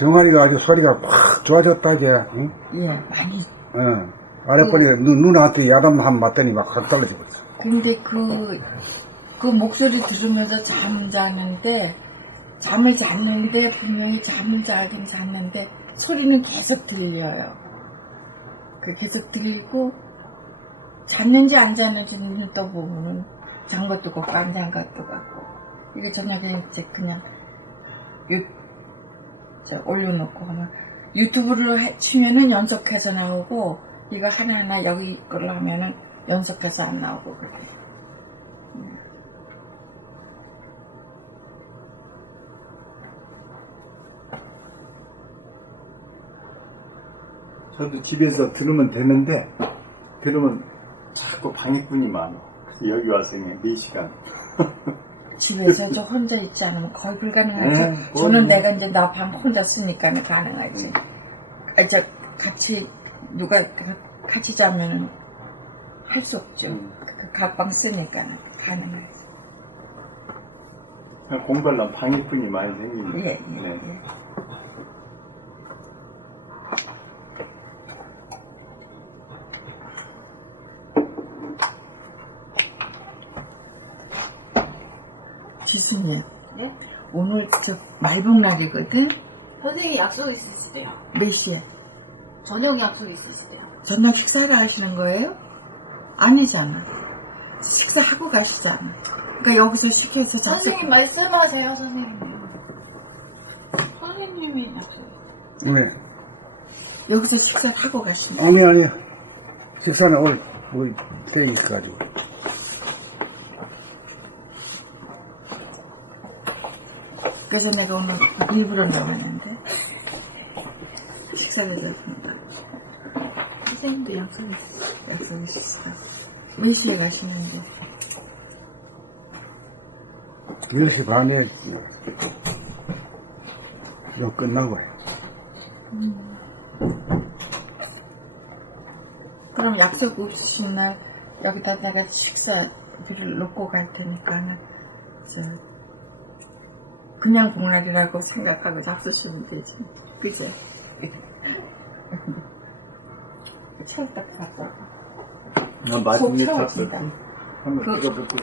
정환이가 아주 소리가 확 좋아졌다, 이제. 응? 예, 많이. 아랫번에 누나한테 야단 한 맞더니 막 확 떨어져 버렸어. 근데 그 목소리 들으면서 잠을 잤는데, 분명히 잠을 자긴 잤는데, 소리는 계속 들려요. 계속 들리고, 잤는지 안 잤는지 눈 떠보면은, 잔 것도 같고, 안 잔 것도 같고. 이게 저녁에 이제 그냥, 올려놓고 하면, 유튜브를 치면은 연속해서 나오고, 이거 하나하나 여기 걸로 하면은 연속해서 안 나오고 그래요. 저도 집에서 들으면 되는데 들으면 자꾸 방해꾼이 많아. 그래서 여기 와서 그냥 4시간. 집에서 저 혼자 있지 않으면 거의 불가능하죠. 네, 저는 내가 이제 나 방 혼자 쓰니까 가능하지. 누가 같이 자면은 할 수 없죠. 각방 쓰니까 가능하지. 그냥 공부하려면 방해꾼이 많이 생깁니다. 예. 네. 지수님, 네? 오늘 저 말복날이거든? 선생님 약속 있으시대요. 몇 시에? 저녁 약속 있으시대요. 전날 식사를 하시는 거예요? 아니잖아. 식사하고 가시잖아. 그러니까 여기서 시켜서 선생님 말씀하세요, 선생님. 선생님이 약속. 왜? 여기서 식사를 하고 가시는 거예요. 아니. 식사는 오늘 돼 있어가지고. 그래서 내가 오늘 일부러 나왔는데 식사를 해준다. 선생님도 약속 있으시대요. 약속이 있어. 몇 시에 가시는데? 10시 반에 이거 끝나고 해. 그럼 약속 없으신 날 여기다 내가 식사비를 놓고 갈 테니까는 그냥 복날이라고 생각하고 잡수시면 되지. 그죠? 체육딱 갖고 맛있는 속 채워진다. 한번 들어볼게요.